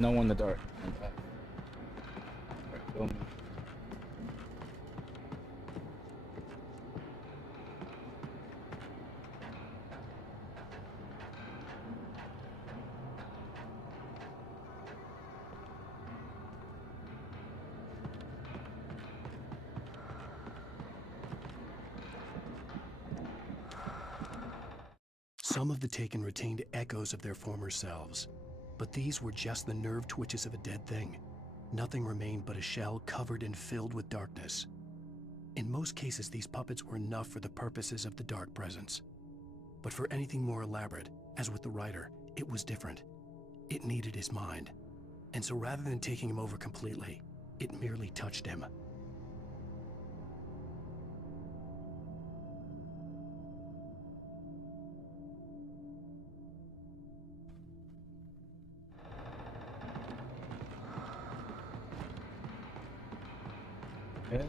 No one in the dark. Okay. Alright, boom. Some of the Taken retained echoes of their former selves, but these were just the nerve twitches of a dead thing. Nothing remained but a shell covered and filled with darkness. In most cases, these puppets were enough for the purposes of the dark presence. But for anything more elaborate, as with the writer, it was different. It needed his mind. And so rather than taking him over completely, it merely touched him. Yes.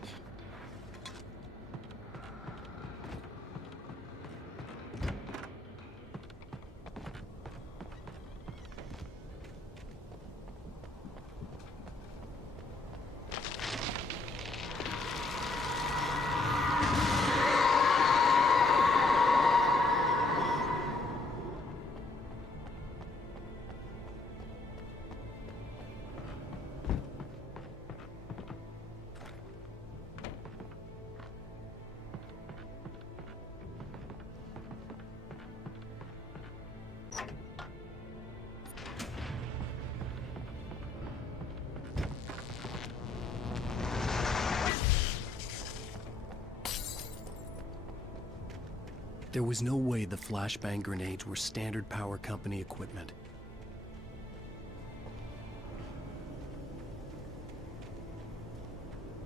There was no way the flashbang grenades were standard power company equipment.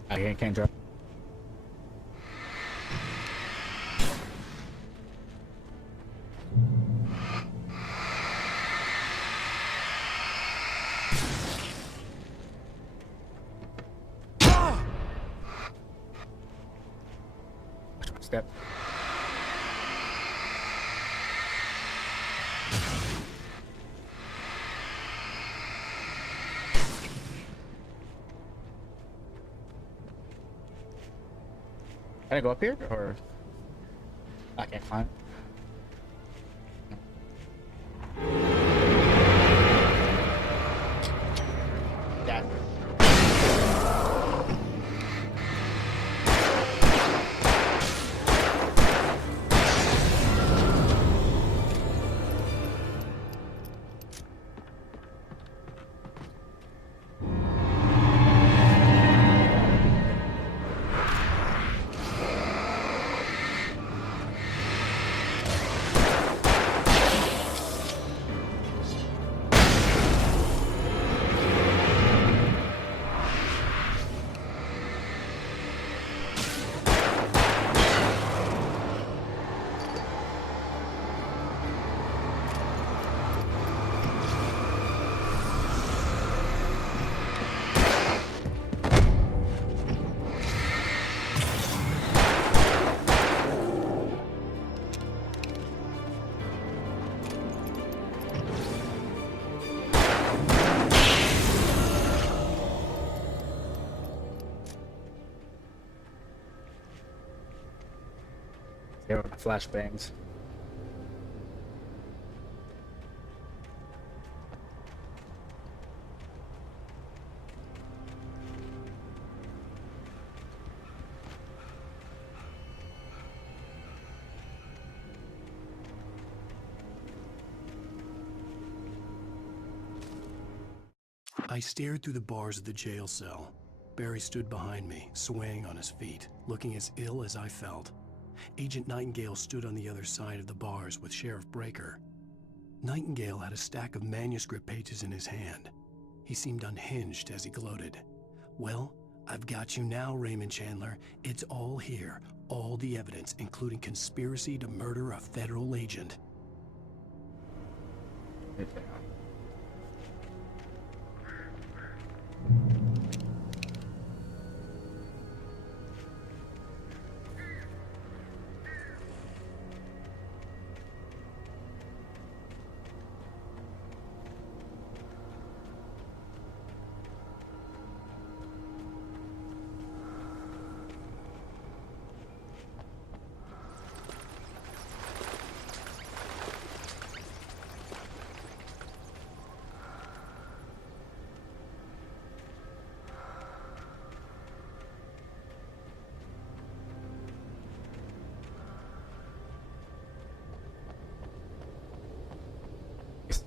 I can't drop. Step. Can I go up here, or I can't climb? That. There were flashbangs. I stared through the bars of the jail cell. Barry stood behind me, swaying on his feet, looking as ill as I felt. Agent Nightingale stood on the other side of the bars with Sheriff Breaker. Nightingale had a stack of manuscript pages in his hand. He seemed unhinged as he gloated. "Well, I've got you now, Raymond Chandler. It's all here. All the evidence, including conspiracy to murder a federal agent."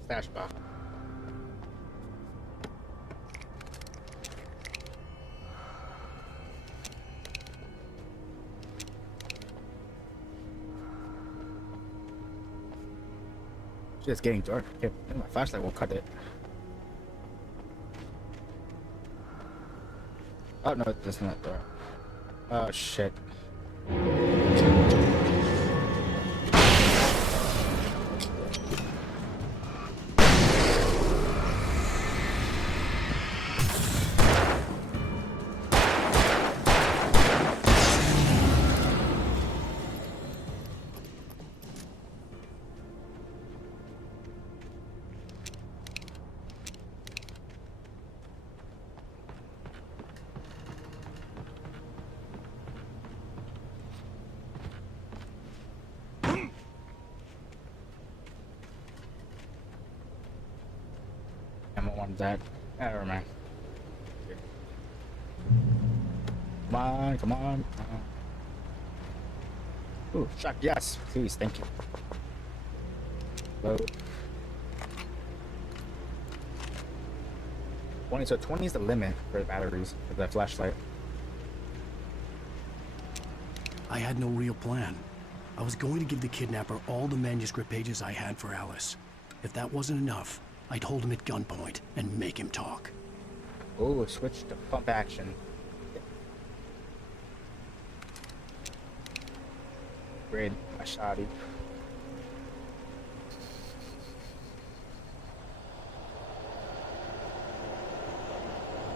Flashback. It's getting dark. Okay, my flashlight won't cut it. Oh no, that's not dark. Oh shit. That. Never mind. Come on, come on. Ooh, shot. Yes, please, thank you. Load. 20, so 20 is the limit for the batteries for the flashlight. I had no real plan. I was going to give the kidnapper all the manuscript pages I had for Alice. If that wasn't enough, I'd hold him at gunpoint and make him talk. Oh, switch to pump action. Great, my shotty.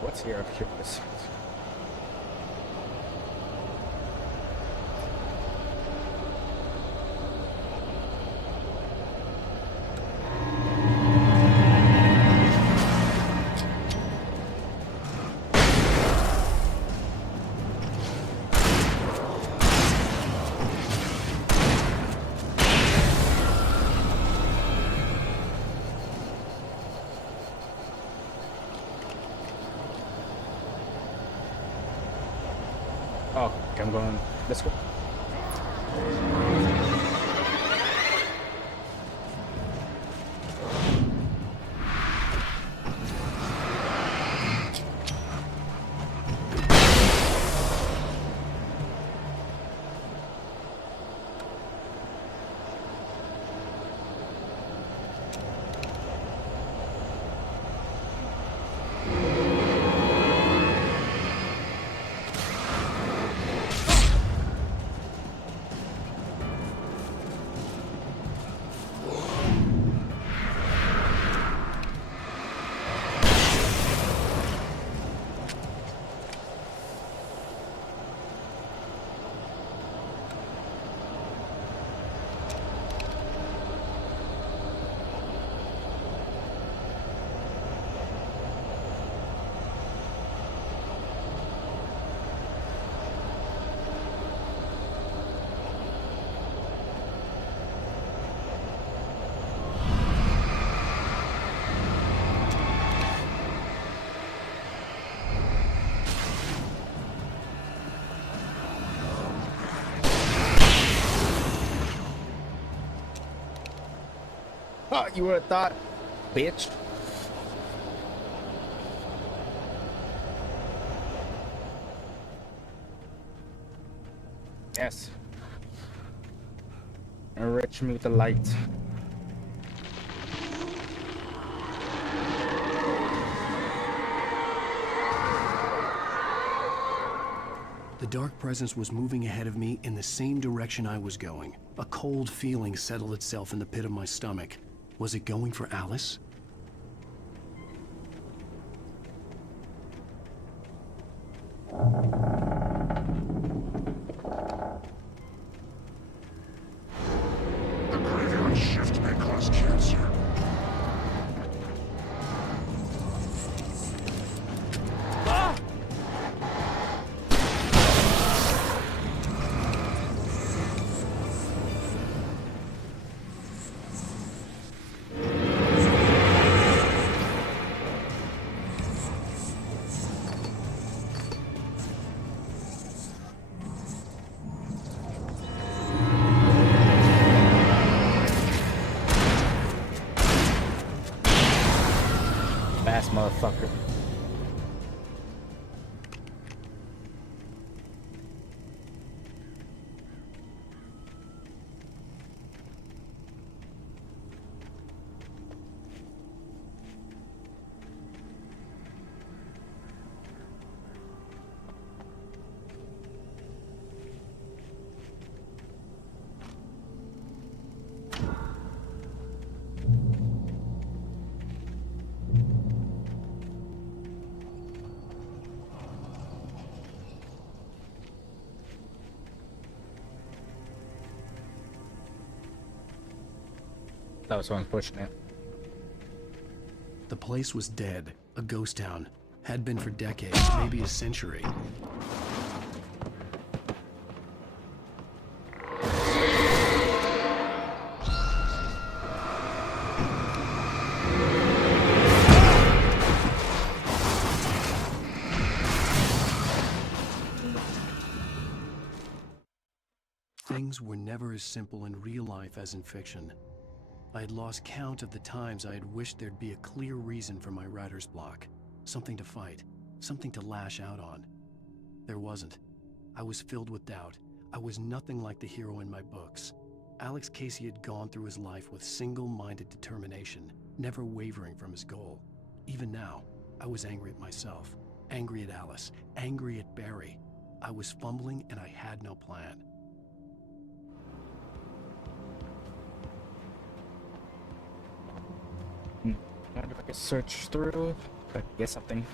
What's here? I'm curious. Oh, okay, I'm going. Let's go. Oh, you would have thought, bitch. Yes. Enrich me with the light. The dark presence was moving ahead of me in the same direction I was going. A cold feeling settled itself in the pit of my stomach. Was it going for Alice? The graveyard shift may cause cancer. motherfucker. That was someone pushing it. The place was dead, a ghost town. Had been for decades, maybe a century. Things were never as simple in real life as in fiction. I had lost count of the times I had wished there'd be a clear reason for my writer's block. Something to fight, something to lash out on. There wasn't. I was filled with doubt. I was nothing like the hero in my books. Alex Casey had gone through his life with single-minded determination, never wavering from his goal. Even now, I was angry at myself, angry at Alice, angry at Barry. I was fumbling and I had no plan. I wonder if I could search through, if I could get something.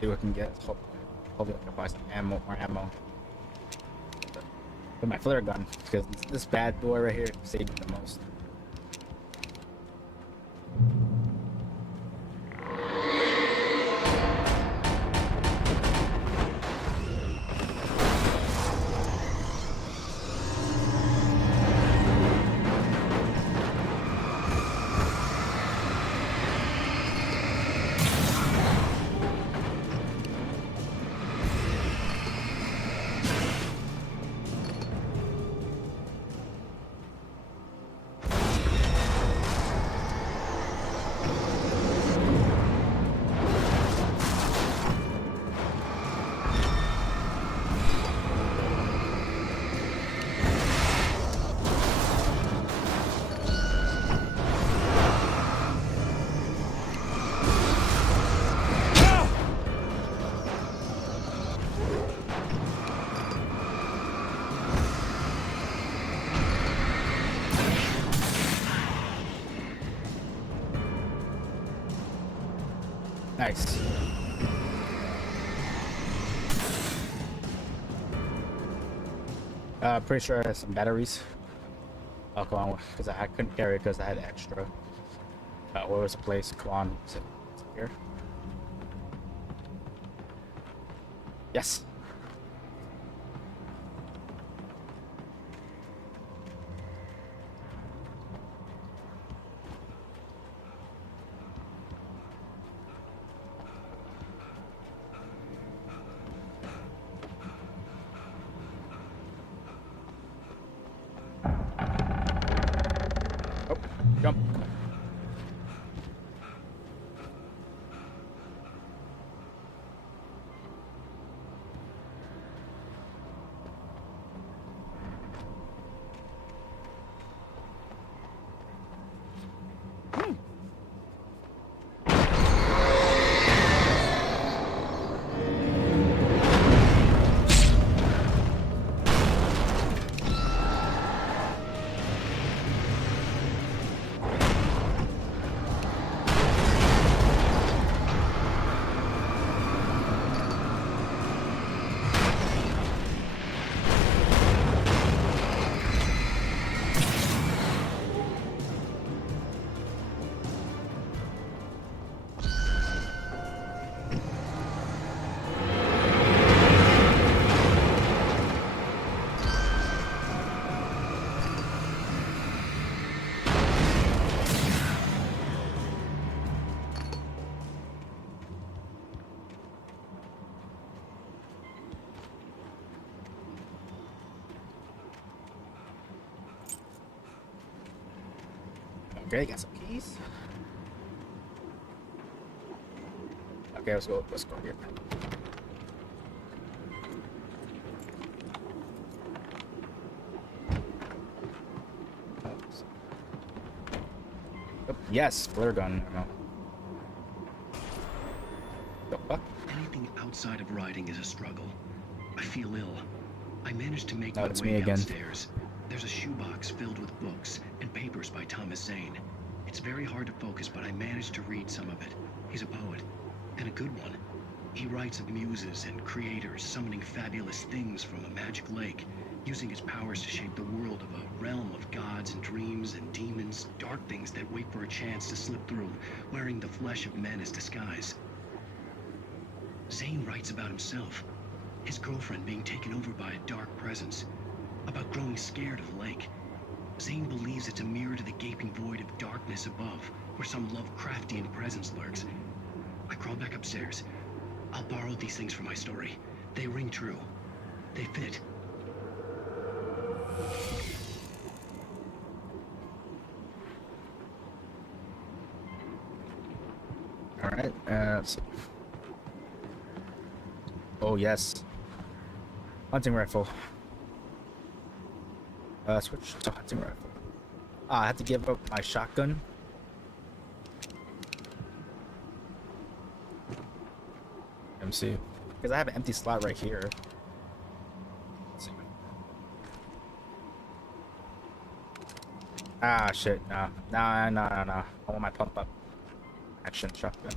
See what I can get. Hopefully I can buy some ammo, more ammo. With my flare gun, because this bad boy right here saved me the most. Nice. Pretty sure I have some batteries. Oh, come on, because I couldn't carry it because I had extra. Where was the place? Come on, is it here? Yes. Okay, got some keys. Okay, let's go here. Oh, yes, flare gun. No. The fuck? Anything outside of riding is a struggle. I feel ill. I managed to make No, my it's way me again. downstairs. There's a shoebox filled with books and papers by Thomas Zane. It's very hard to focus, but I managed to read some of it. He's a poet, and a good one. He writes of muses and creators summoning fabulous things from a magic lake, using his powers to shape the world of a realm of gods and dreams and demons, dark things that wait for a chance to slip through, wearing the flesh of men as disguise. Zane writes about himself, his girlfriend being taken over by a dark presence, about growing scared of the lake. Zane believes it's a mirror to the gaping void of darkness above, where some Lovecraftian presence lurks. I crawl back upstairs. I'll borrow these things for my story. They ring true. They fit. Alright, let's see. Oh, yes. Hunting rifle. Switch to hunting rifle. I have to give up my shotgun. Let me see. Because I have an empty slot right here. Let's see. Ah, shit. No. No. I want my pump up action shotgun.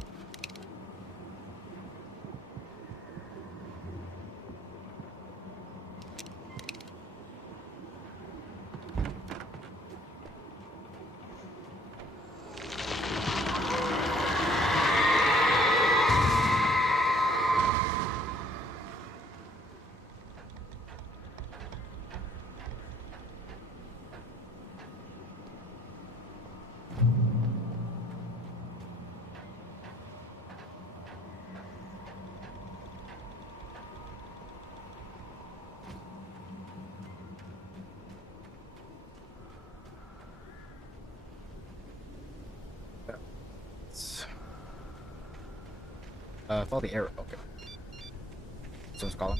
Follow the arrow. Okay. Someone's calling.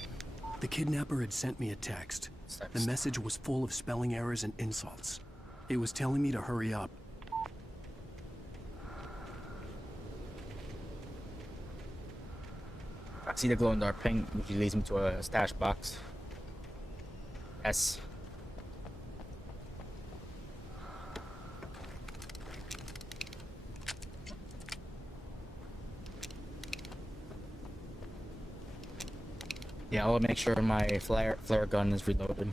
The kidnapper had sent me a text. The message was full of spelling errors and insults. It was telling me to hurry up. I see the glow in the dark ping, which leads me to a stash box. Yes. Yeah, I'll make sure my flare gun is reloaded.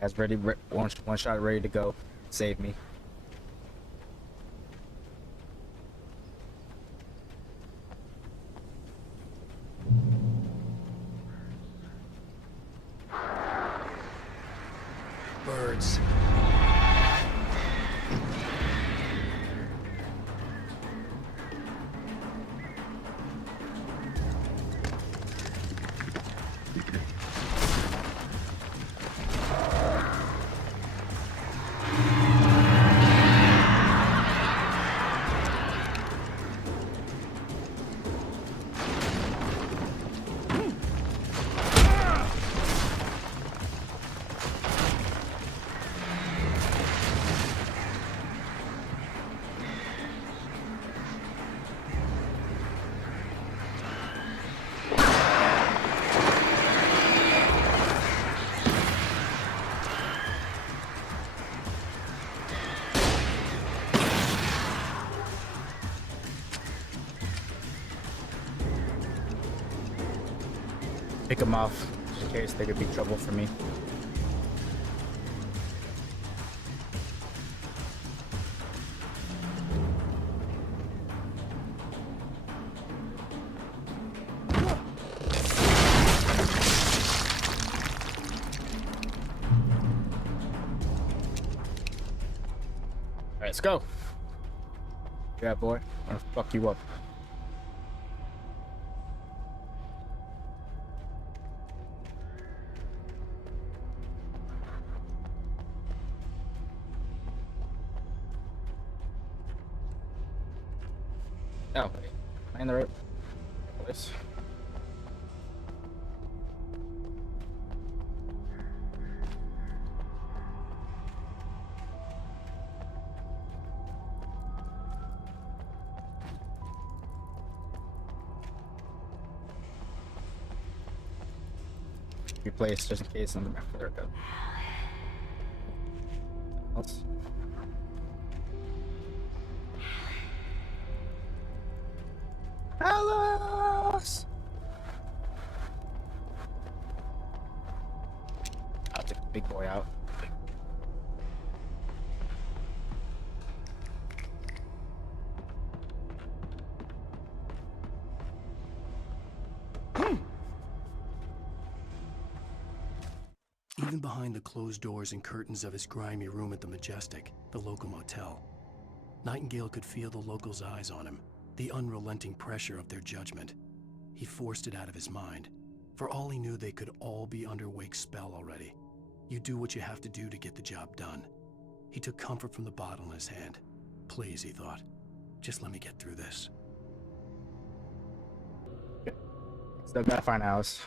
As ready, one shot ready to go. Save me. Birds. Pick them off, in case they could be trouble for me. Alright, let's go. Yeah, boy. I'm gonna fuck you up. Oh, wait. Am I in the right place? Replace just in case I'm there. Else. Alice! I'll take the big boy out. Even behind the closed doors and curtains of his grimy room at the Majestic, the local motel, Nightingale could feel the locals' eyes on him, the unrelenting pressure of their judgment. He forced it out of his mind. For all he knew, they could all be under Wake's spell already. You do what you have to do to get the job done. He took comfort from the bottle in his hand. Please, he thought, just let me get through this. Still gotta find Alice.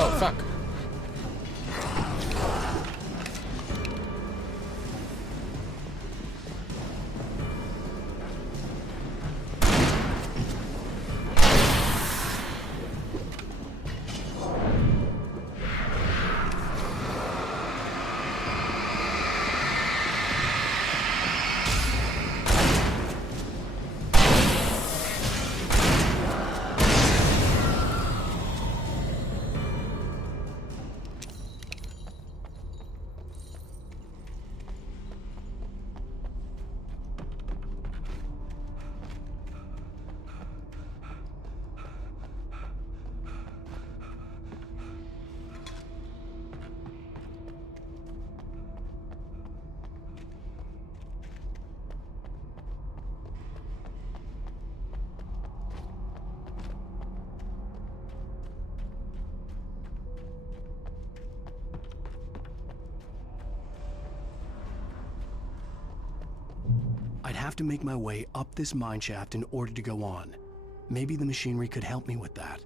Oh, fuck. I'd have to make my way up this mine shaft in order to go on. Maybe the machinery could help me with that.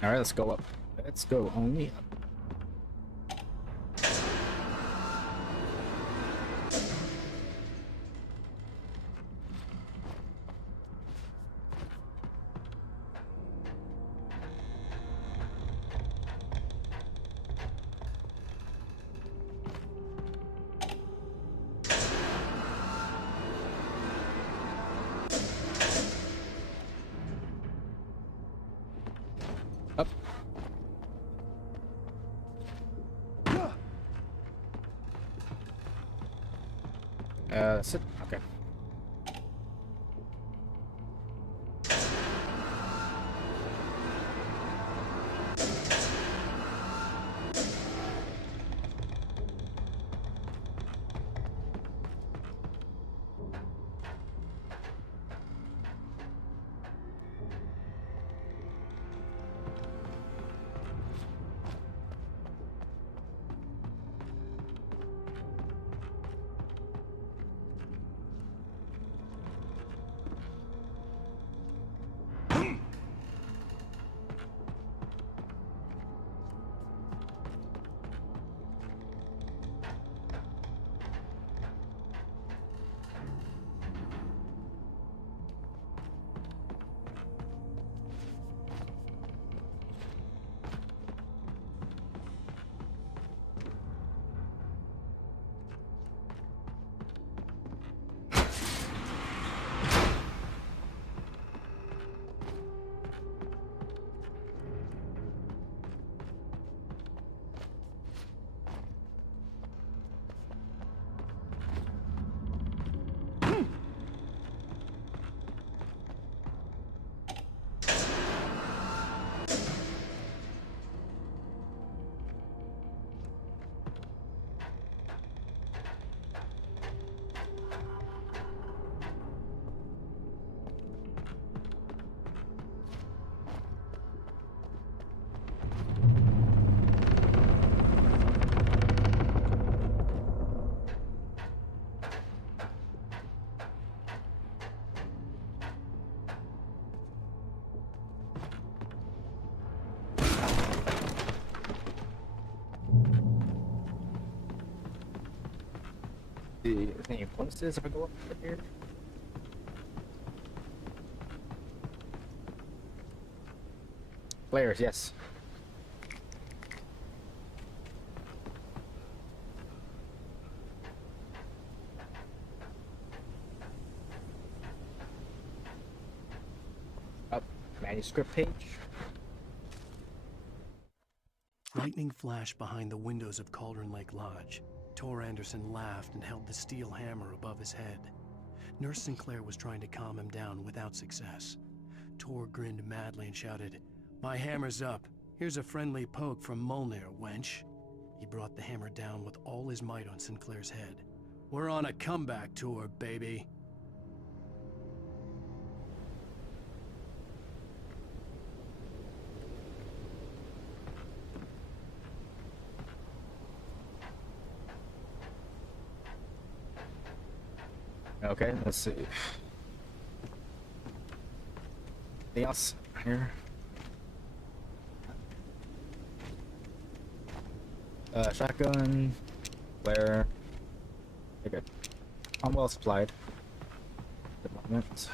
Alright, let's go up. Let's go only up. Up. That's it. Okay. see any bonuses if I go up here. Players, yes. Up, manuscript page. Lightning flashed behind the windows of Cauldron Lake Lodge. Tor Anderson laughed and held the steel hammer above his head. Nurse Sinclair was trying to calm him down without success. Tor grinned madly and shouted, "My hammer's up. Here's a friendly poke from Molnir, wench." He brought the hammer down with all his might on Sinclair's head. "We're on a comeback tour, baby." Okay, let's see. Anything else here? Shotgun, flare. Okay, good. I'm well supplied. At the moment.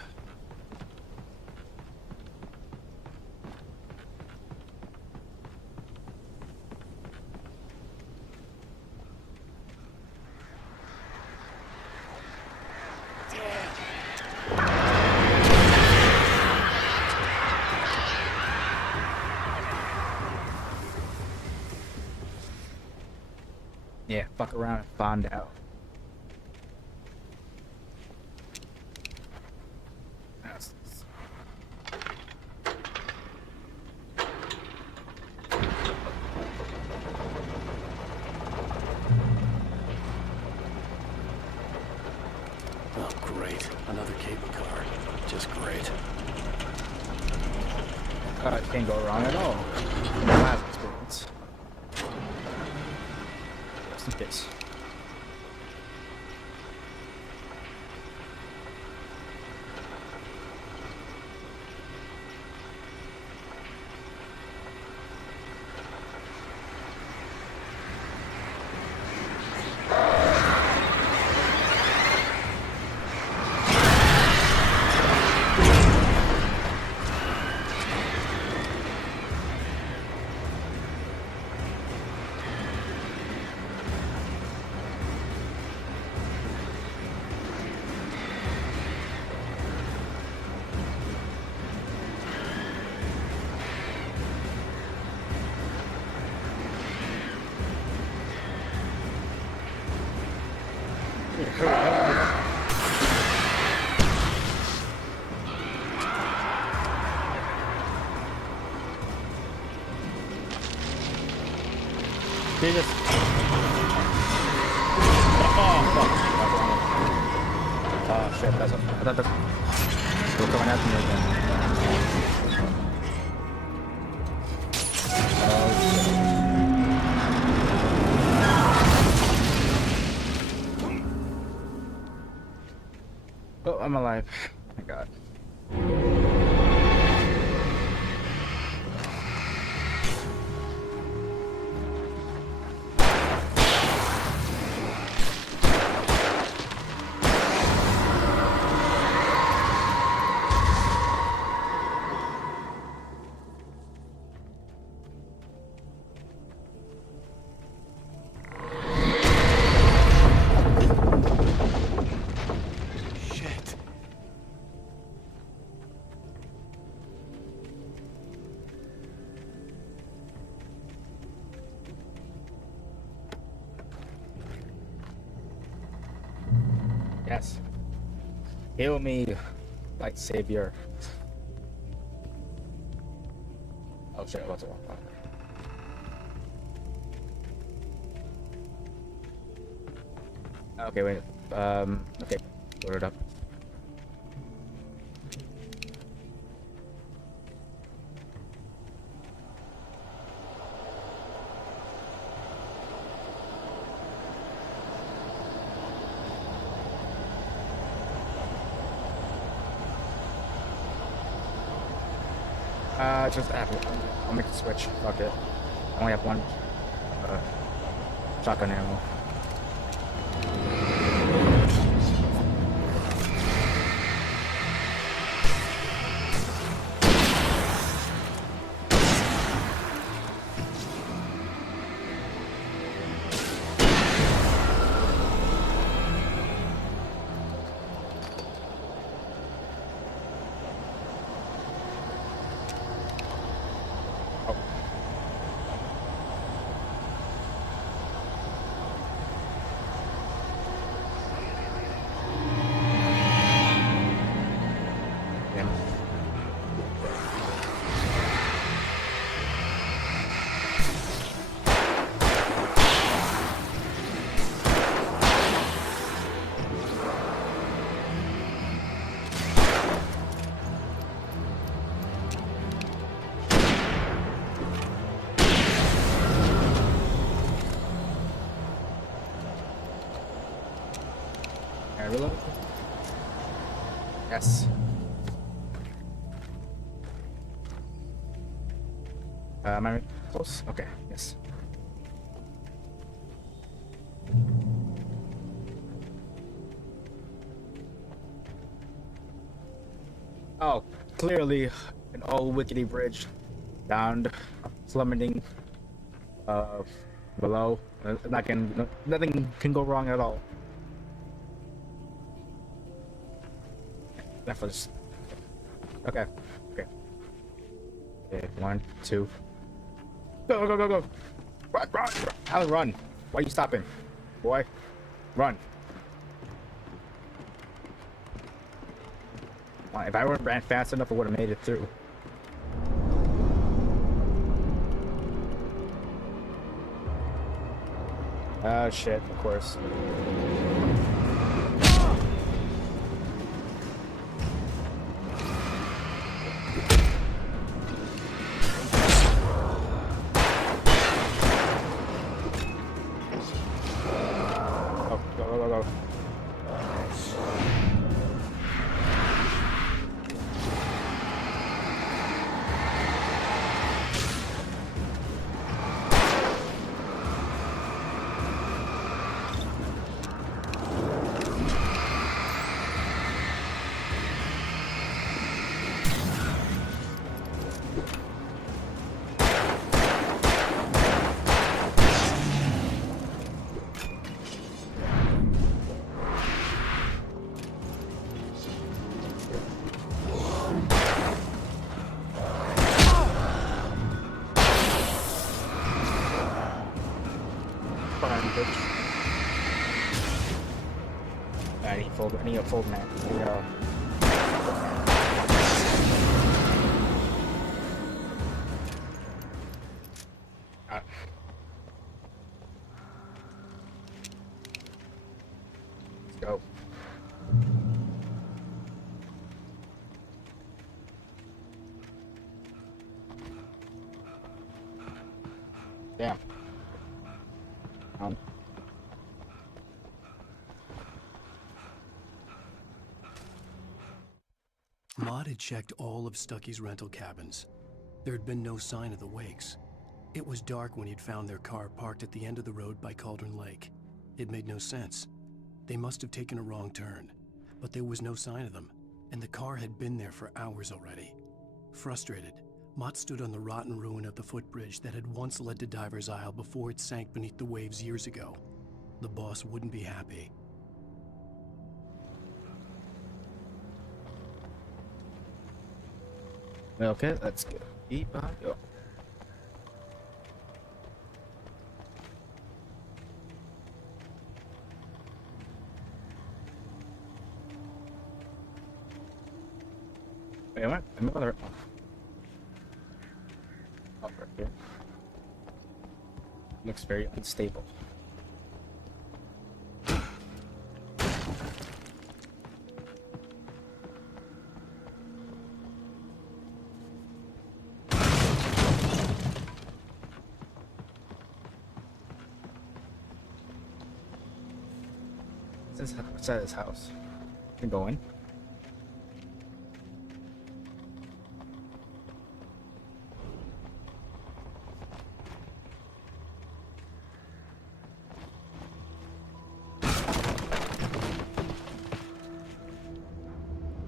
Yeah, fuck around and find out. Oh, great. Another cable car. Just great. Can't go wrong at all. Last experience. Just in case. Jesus. Oh, fuck. Oh, shit. That's a, I thought that's still coming after me again. Oh, I'm alive. Oh my god. Yes. Heal me, like savior. Oh shit, what's wrong? Okay, wait. Okay, load it up. Just Apple. I'll make the switch. Fuck it. I only have one shotgun ammo. Damn. Can I reload? Yes. Am I close? Okay, yes. Oh, clearly an old wickety bridge down, plummeting below. Nothing can go wrong at all. That was okay. Okay. 1, 2. Go, go, go, go! Run, run, run! Alan, run! Why are you stopping, boy? Run! If I weren't ran fast enough, I would have made it through. Oh shit! Of course. I need a fold map. Yeah. Let's go. Damn. Maud had checked all of Stucky's rental cabins. There had been no sign of the Wakes. It was dark when he'd found their car parked at the end of the road by Cauldron Lake. It made no sense. They must have taken a wrong turn, but there was no sign of them, and the car had been there for hours already. Frustrated, Mott stood on the rotten ruin of the footbridge that had once led to Diver's Isle before it sank beneath the waves years ago. The boss wouldn't be happy. Okay, let's go. Keep on going. Wait, what? I'm on the right one. Oh, right here. Looks very unstable. What's at his house? Can go in.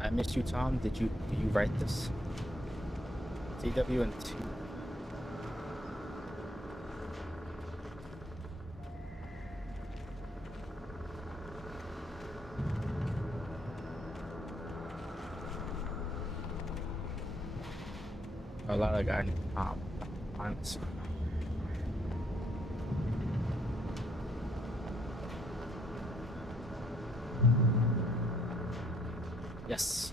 I miss you, Tom. Did you write this? TW and 2. A lot of guys on this. Yes.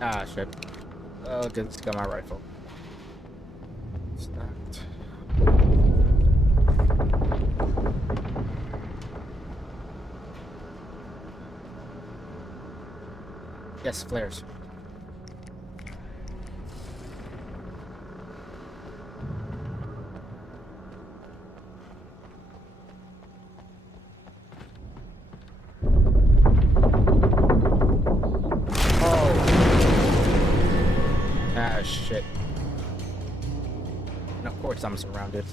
Ah, shit. Oh, just got my rifle. Stacked. Yes, flares. Ah, shit. And of course I'm surrounded.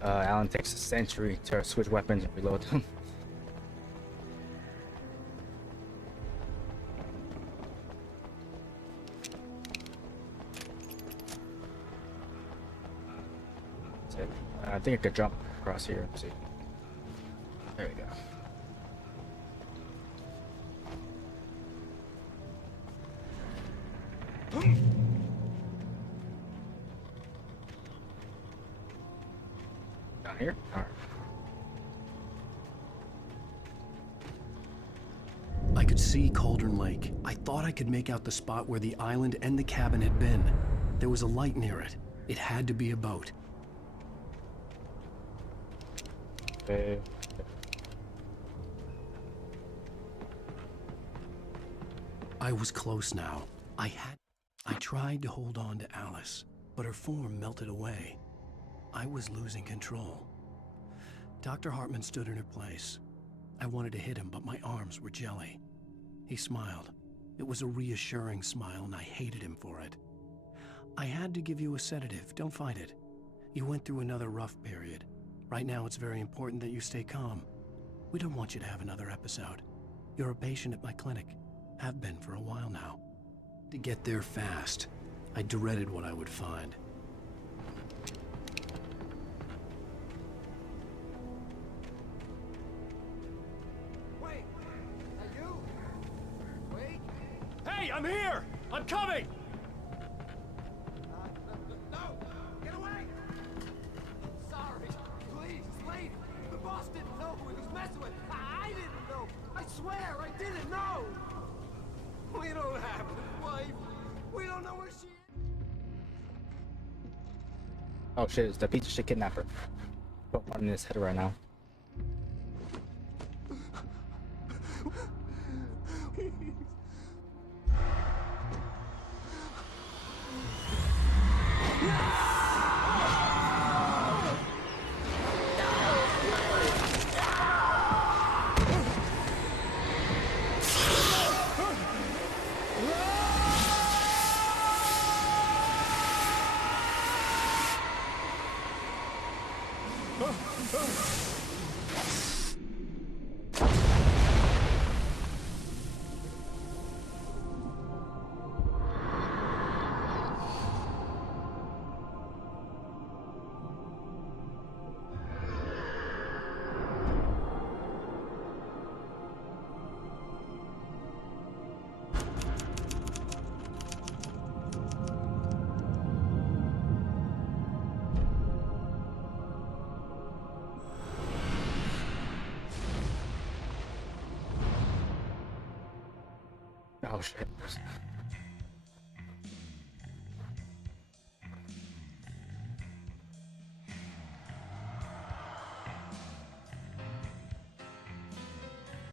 Alan takes a century to switch weapons and reload them. I think I could jump across here. Let's see. There we go. Down here? All right. I could see Cauldron Lake. I thought I could make out the spot where the island and the cabin had been. There was a light near it. It had to be a boat. Okay. I was close now. I tried to hold on to Alice, but her form melted away. I was losing control. Dr. Hartman stood in her place. I wanted to hit him, but my arms were jelly. He smiled. It was a reassuring smile, and I hated him for it. I had to give you a sedative. Don't fight it. You went through another rough period. Right now, it's very important that you stay calm. We don't want you to have another episode. You're a patient at my clinic. Have been for a while now. To get there fast, I dreaded what I would find. Wait! Are you? Wait! Hey, I'm here! I'm coming! No! Get away! Sorry. Please, lady. The boss didn't know who he was messing with. I didn't know. I swear, I didn't know. We don't have a wife. We don't know where she is. Oh shit, it's the piece of shit kidnapper. Put one in his head right now. Oh shit.